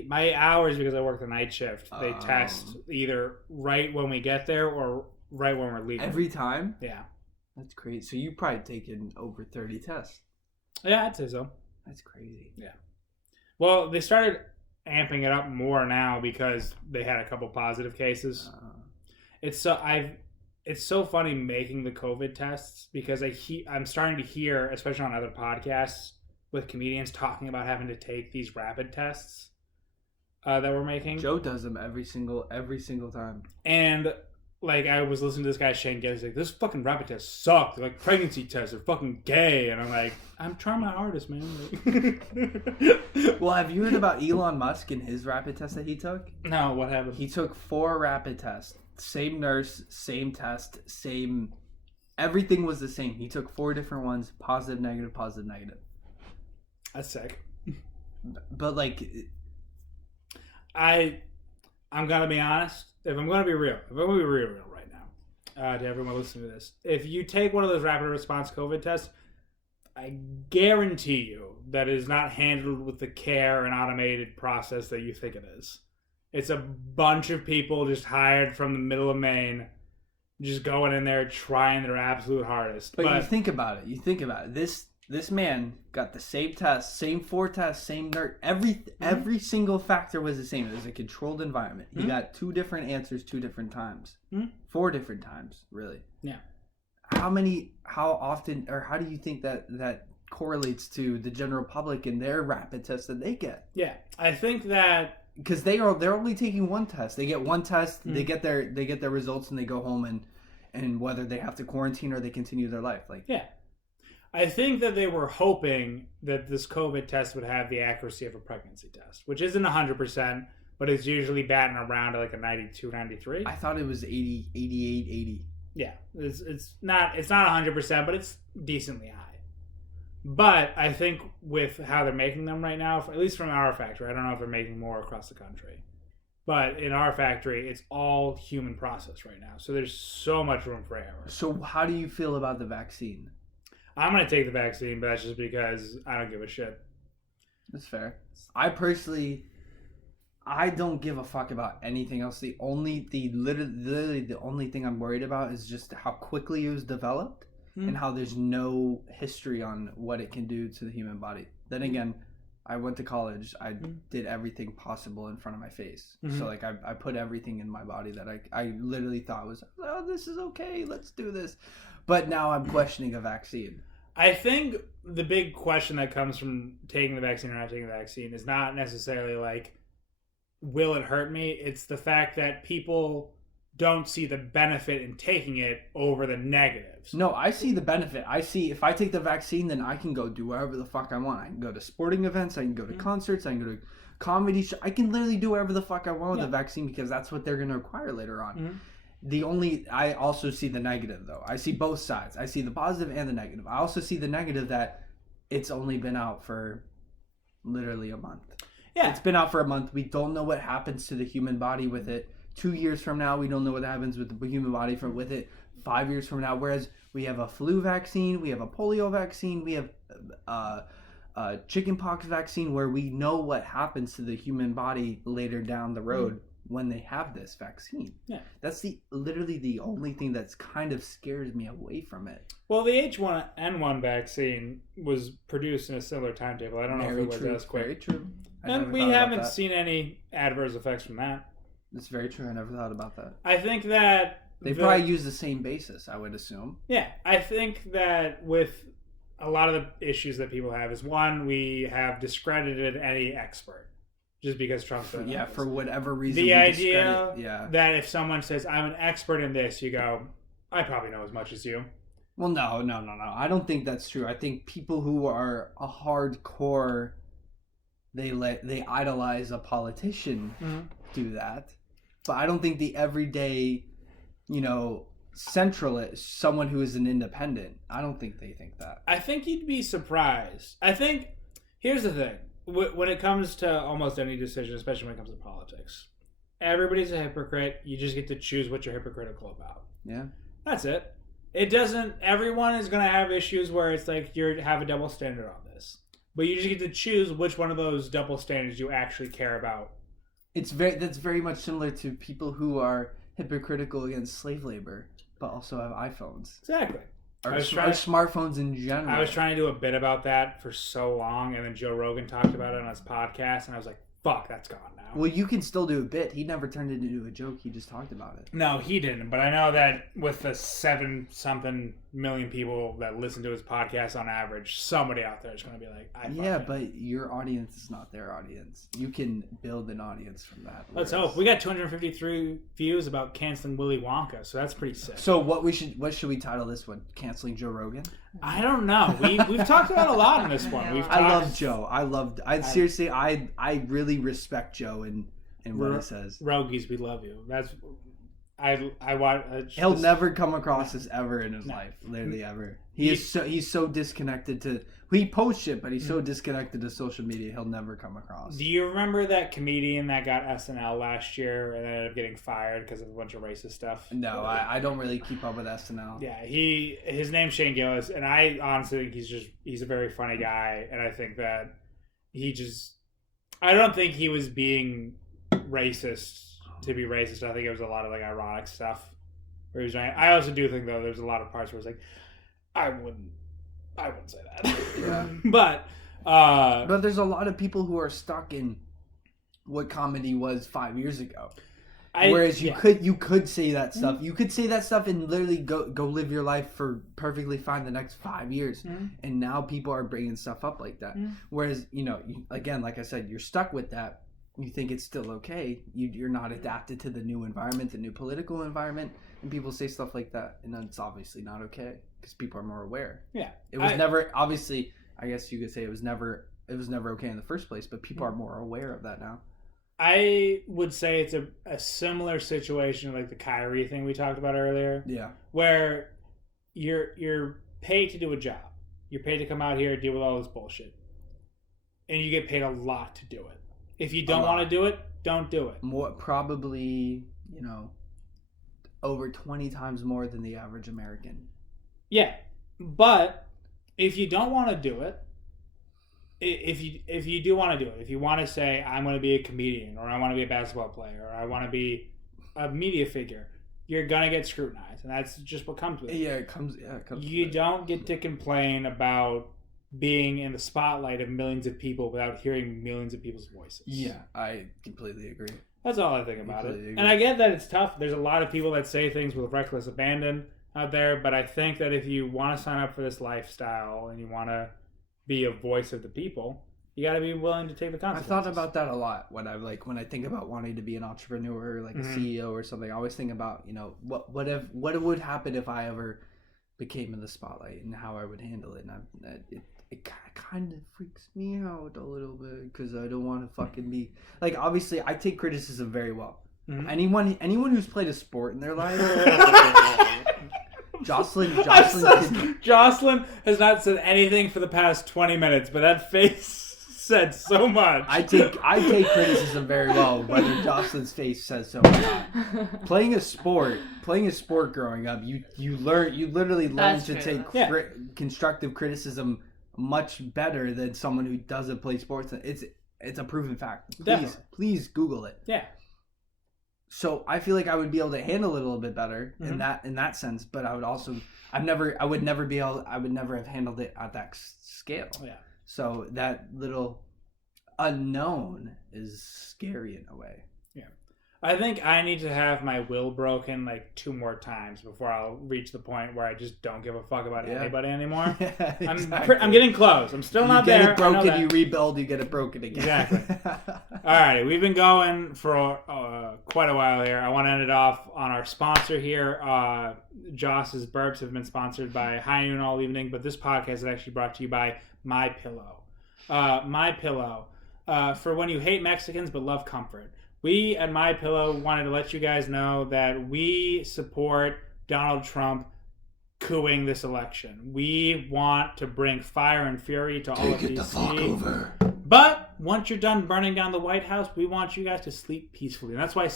My hours, because I work the night shift, they test either right when we get there or right when we're leaving. Every time? Yeah. That's crazy. So you've probably taken over 30 tests. Yeah, I'd say so. That's crazy. Yeah. Well, they started amping it up more now because they had a couple positive cases. It's so funny making the COVID tests because I'm starting to hear, especially on other podcasts, with comedians talking about having to take these rapid tests that we're making. Joe does them every single time. And like, I was listening to this guy, Shane Getty, like, this fucking rapid test sucked. Like, pregnancy tests are fucking gay. And I'm like, I'm trying my hardest, man. Well, have you heard about Elon Musk and his rapid test that he took? No, what happened? He took 4 rapid tests. Same nurse, same test, same... Everything was the same. He took 4 different ones. Positive, negative, positive, negative. That's sick. But, like... I'm gonna be honest. If I'm gonna be real right now, to everyone listening to this, if you take one of those rapid response COVID tests, I guarantee you that it is not handled with the care and automated process that you think it is. It's a bunch of people just hired from the middle of Maine, just going in there trying their absolute hardest. But you think about it. This man got the same test, same 4 tests, same nurse. Every single factor was the same. It was a controlled environment. He got 2 different answers 2 different times. 4 different times, really. Yeah. How often, or how do you think that correlates to the general public and their rapid tests that they get? Yeah, I think that because they're only taking 1 test. They get 1 test, they get their results, and they go home and whether they have to quarantine or they continue their life. Like, yeah. I think that they were hoping that this COVID test would have the accuracy of a pregnancy test, which isn't 100%, but it's usually batting around like a 92, 93. I thought it was 80, 88, 80. Yeah, it's not 100%, but it's decently high. But I think with how they're making them right now, at least from our factory, I don't know if they're making more across the country, but in our factory, it's all human process right now. So there's so much room for error. So how do you feel about the vaccine? I'm going to take the vaccine, but that's just because I don't give a shit. That's fair. I personally, I don't give a fuck about anything else. Literally the only thing I'm worried about is just how quickly it was developed and how there's no history on what it can do to the human body. Then again, I went to college. I did everything possible in front of my face. So like I put everything in my body that I literally thought was, oh, this is okay. Let's do this. But now I'm questioning a vaccine. I think the big question that comes from taking the vaccine or not taking the vaccine is not necessarily like, will it hurt me? It's the fact that people don't see the benefit in taking it over the negatives. No, I see the benefit. I see if I take the vaccine, then I can go do whatever the fuck I want. I can go to sporting events. I can go to concerts. I can go to comedy shows. I can literally do whatever the fuck I want with the vaccine because that's what they're going to require later on. I also see the negative though. I see both sides. I see the positive and the negative. I also see the negative that it's only been out for literally a month. Yeah. It's been out for a month. We don't know what happens to the human body with it. 2 years from now, we don't know what happens with the human body with it. 5 years from now, whereas we have a flu vaccine, we have a polio vaccine, we have a chickenpox vaccine where we know what happens to the human body later down the road. When they have this vaccine. Yeah. That's literally the only thing that's kind of scares me away from it. Well, the H1N1 vaccine was produced in a similar timetable. I don't know if it was as quick. Very true. And we haven't seen any adverse effects from that. That's very true. I never thought about that. I think that... They probably use the same basis, I would assume. Yeah. I think that with a lot of the issues that people have is, one, we have discredited any expert. Just because Trump's for whatever reason. The idea that if someone says, I'm an expert in this, you go, I probably know as much as you. Well, no. I don't think that's true. I think people who are a hardcore, they idolize a politician do that. But I don't think the everyday, centralist, someone who is an independent, I don't think they think that. I think you'd be surprised. I think, here's the thing. When it comes to almost any decision, especially when it comes to politics, everybody's a hypocrite. You just get to choose what you're hypocritical about. Yeah. That's it. Everyone is going to have issues where it's like you have a double standard on this. But you just get to choose which one of those double standards you actually care about. That's very much similar to people who are hypocritical against slave labor, but also have iPhones. Exactly. Or smartphones in general. I was trying to do a bit about that for so long, and then Joe Rogan talked about it on his podcast, and I was like, fuck, that's gone now. Well, you can still do a bit. He never turned it into a joke. He just talked about it. No, he didn't, but I know that with the 7-something million people that listen to his podcast on average, somebody out there is going to be like, yeah, but your audience is not their audience. You can build an audience from that. Let's hope. We got 253 views about canceling Willy Wonka, so that's pretty sick. So what should we title this one? Canceling Joe Rogan? I don't know. We've talked about a lot in this one. Yeah. I love Joe. Seriously, I really respect Joe and what he says. Rogies, we love you. That's I want. He'll never come across this ever in his life, literally ever. He's so disconnected to. He posts shit, but he's so disconnected to social media. He'll never come across. Do you remember that comedian that got SNL last year and ended up getting fired because of a bunch of racist stuff? No, I don't really keep up with SNL. Yeah, his name's Shane Gillis, and I honestly think he's a very funny guy, and I think that I don't think he was being racist to be racist. I think it was a lot of like ironic stuff where he was trying. I also do think though there's a lot of parts where it's like I wouldn't say that. Yeah. but there's a lot of people who are stuck in what comedy was 5 years ago. Whereas you could say that stuff. You could say that stuff and literally go live your life for perfectly fine the next 5 years. And now people are bringing stuff up like that. Whereas, again, like I said, you're stuck with that. You think it's still okay. You're not adapted to the new environment, the new political environment, and people say stuff like that, and it's obviously not okay because people are more aware. Yeah, it was never obviously. I guess you could say it was never okay in the first place, but people are more aware of that now. I would say it's a similar situation like the Kyrie thing we talked about earlier. Yeah, where you're paid to do a job. You're paid to come out here and deal with all this bullshit, and you get paid a lot to do it. If you don't want to do it, don't do it. More probably, over 20 times more than the average American. Yeah, but if you don't want to do it, if you do want to do it, if you want to say I'm going to be a comedian or I want to be a basketball player or I want to be a media figure, you're gonna get scrutinized, and that's just what comes with it. Yeah, it comes. You don't get to complain about being in the spotlight of millions of people without hearing millions of people's voices. Yeah, I completely agree. That's all I think about it. Agree. And I get that it's tough. There's a lot of people that say things with reckless abandon out there, but I think that if you want to sign up for this lifestyle and you want to be a voice of the people, you got to be willing to take the consequences. I thought about that a lot when I think about wanting to be an entrepreneur, like a CEO or something. I always think about, what would happen if I ever became in the spotlight and how I would handle it. And it kind of freaks me out a little bit because I don't want to fucking be like. Obviously, I take criticism very well. Mm-hmm. Anyone who's played a sport in their life. Jocelyn has not said anything for the past 20 minutes, but that face said so much. I take criticism very well, whether Jocelyn's face says so or not. Playing a sport growing up, you literally learn to take constructive criticism much better than someone who doesn't play sports. It's a proven fact. Please Google it. Yeah. So I feel like I would be able to handle it a little bit better in that sense, but I would never have handled it at that scale. Yeah. So that little unknown is scary in a way. Yeah. I think I need to have my will broken like 2 more times before I'll reach the point where I just don't give a fuck about anybody anymore. Yeah, exactly. I'm getting close. I'm still not there. You get it broken, you rebuild, you get it broken again. Exactly. All right. We've been going for quite a while here. I want to end it off on our sponsor here. Joss's Burps have been sponsored by High Noon All Evening, but this podcast is actually brought to you by My Pillow. My Pillow. For when you hate Mexicans but love comfort. We at My Pillow wanted to let you guys know that we support Donald Trump cooing this election. We want to bring fire and fury to all of DC. Take it the fuck over. But once you're done burning down the White House, we want you guys to sleep peacefully. And that's why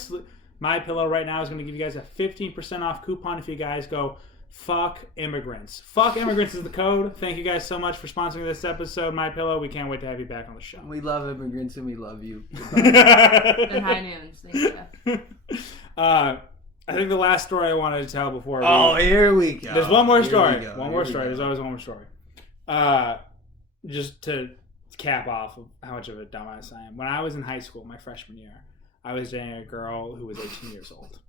My Pillow right now is going to give you guys a 15% off coupon if you guys go fuck immigrants. Fuck immigrants is the code. Thank you guys so much for sponsoring this episode, My Pillow. We can't wait to have you back on the show. We love immigrants and we love you. And High Noons. Thank you. I think the last story I wanted to tell before here we go. There's one more story. One more story. There's always one more story. Just to cap off of how much of a dumbass I am. When I was in high school, my freshman year, I was dating a girl who was 18 years old.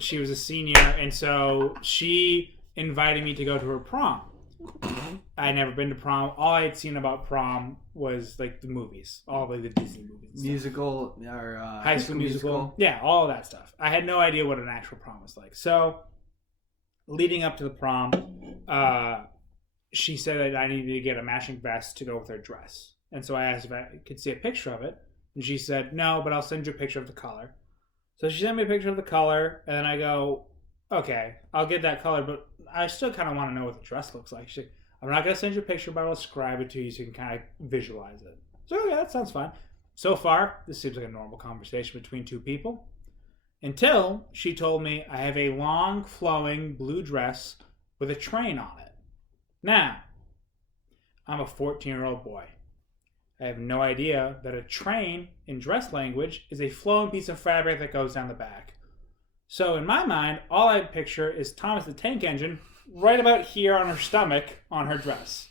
she was a senior, and so she invited me to go to her prom. I had never been to prom. All I had seen about prom was like the movies, all like the Disney movies, and Musical or High School Musical. Yeah, all of that stuff. I had no idea what an actual prom was like. So, leading up to the prom, she said that I needed to get a matching vest to go with her dress. And so I asked if I could see a picture of it. And she said, no, but I'll send you a picture of the color. So she sent me a picture of the color. And then I go, okay, I'll get that color. But I still kind of want to know what the dress looks like. She's like, I'm not going to send you a picture, but I'll describe it to you so you can kind of visualize it. So yeah, that sounds fine. So far, this seems like a normal conversation between two people. Until she told me I have a long, flowing blue dress with a train on it. Now, I'm a 14-year-old boy. I have no idea that a train, in dress language, is a flowing piece of fabric that goes down the back. So in my mind, all I picture is Thomas the Tank Engine right about here on her stomach on her dress.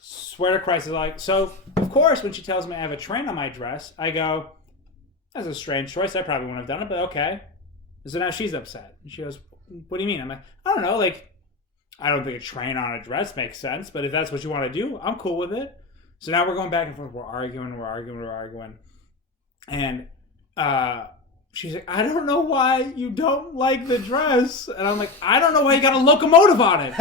Swear to Christ, so of course when she tells me I have a train on my dress, I go, that's a strange choice. I probably wouldn't have done it, but okay. So now she's upset. And she goes, what do you mean? I'm like, I don't know, I don't think a train on a dress makes sense, but if that's what you want to do, I'm cool with it. So now we're going back and forth. We're arguing. And she's like, I don't know why you don't like the dress. And I'm like, I don't know why you got a locomotive on it.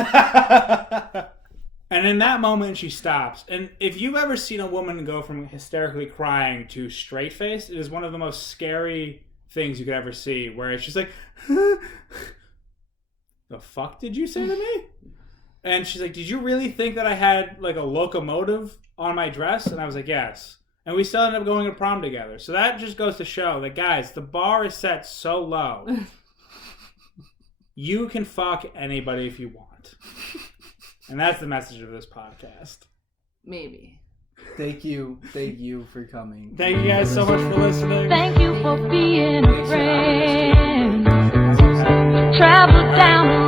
And in that moment, she stops. And if you've ever seen a woman go from hysterically crying to straight-faced, it is one of the most scary things you could ever see, where it's just like, the fuck did you say to me? And she's like, did you really think that I had like a locomotive on my dress? And I was like, yes. And we still ended up going to prom together. So that just goes to show that, guys, the bar is set so low. You can fuck anybody if you want. And that's the message of this podcast. Maybe. Thank you for coming. Thank you guys so much for listening. Thank you for being a friend. Travel down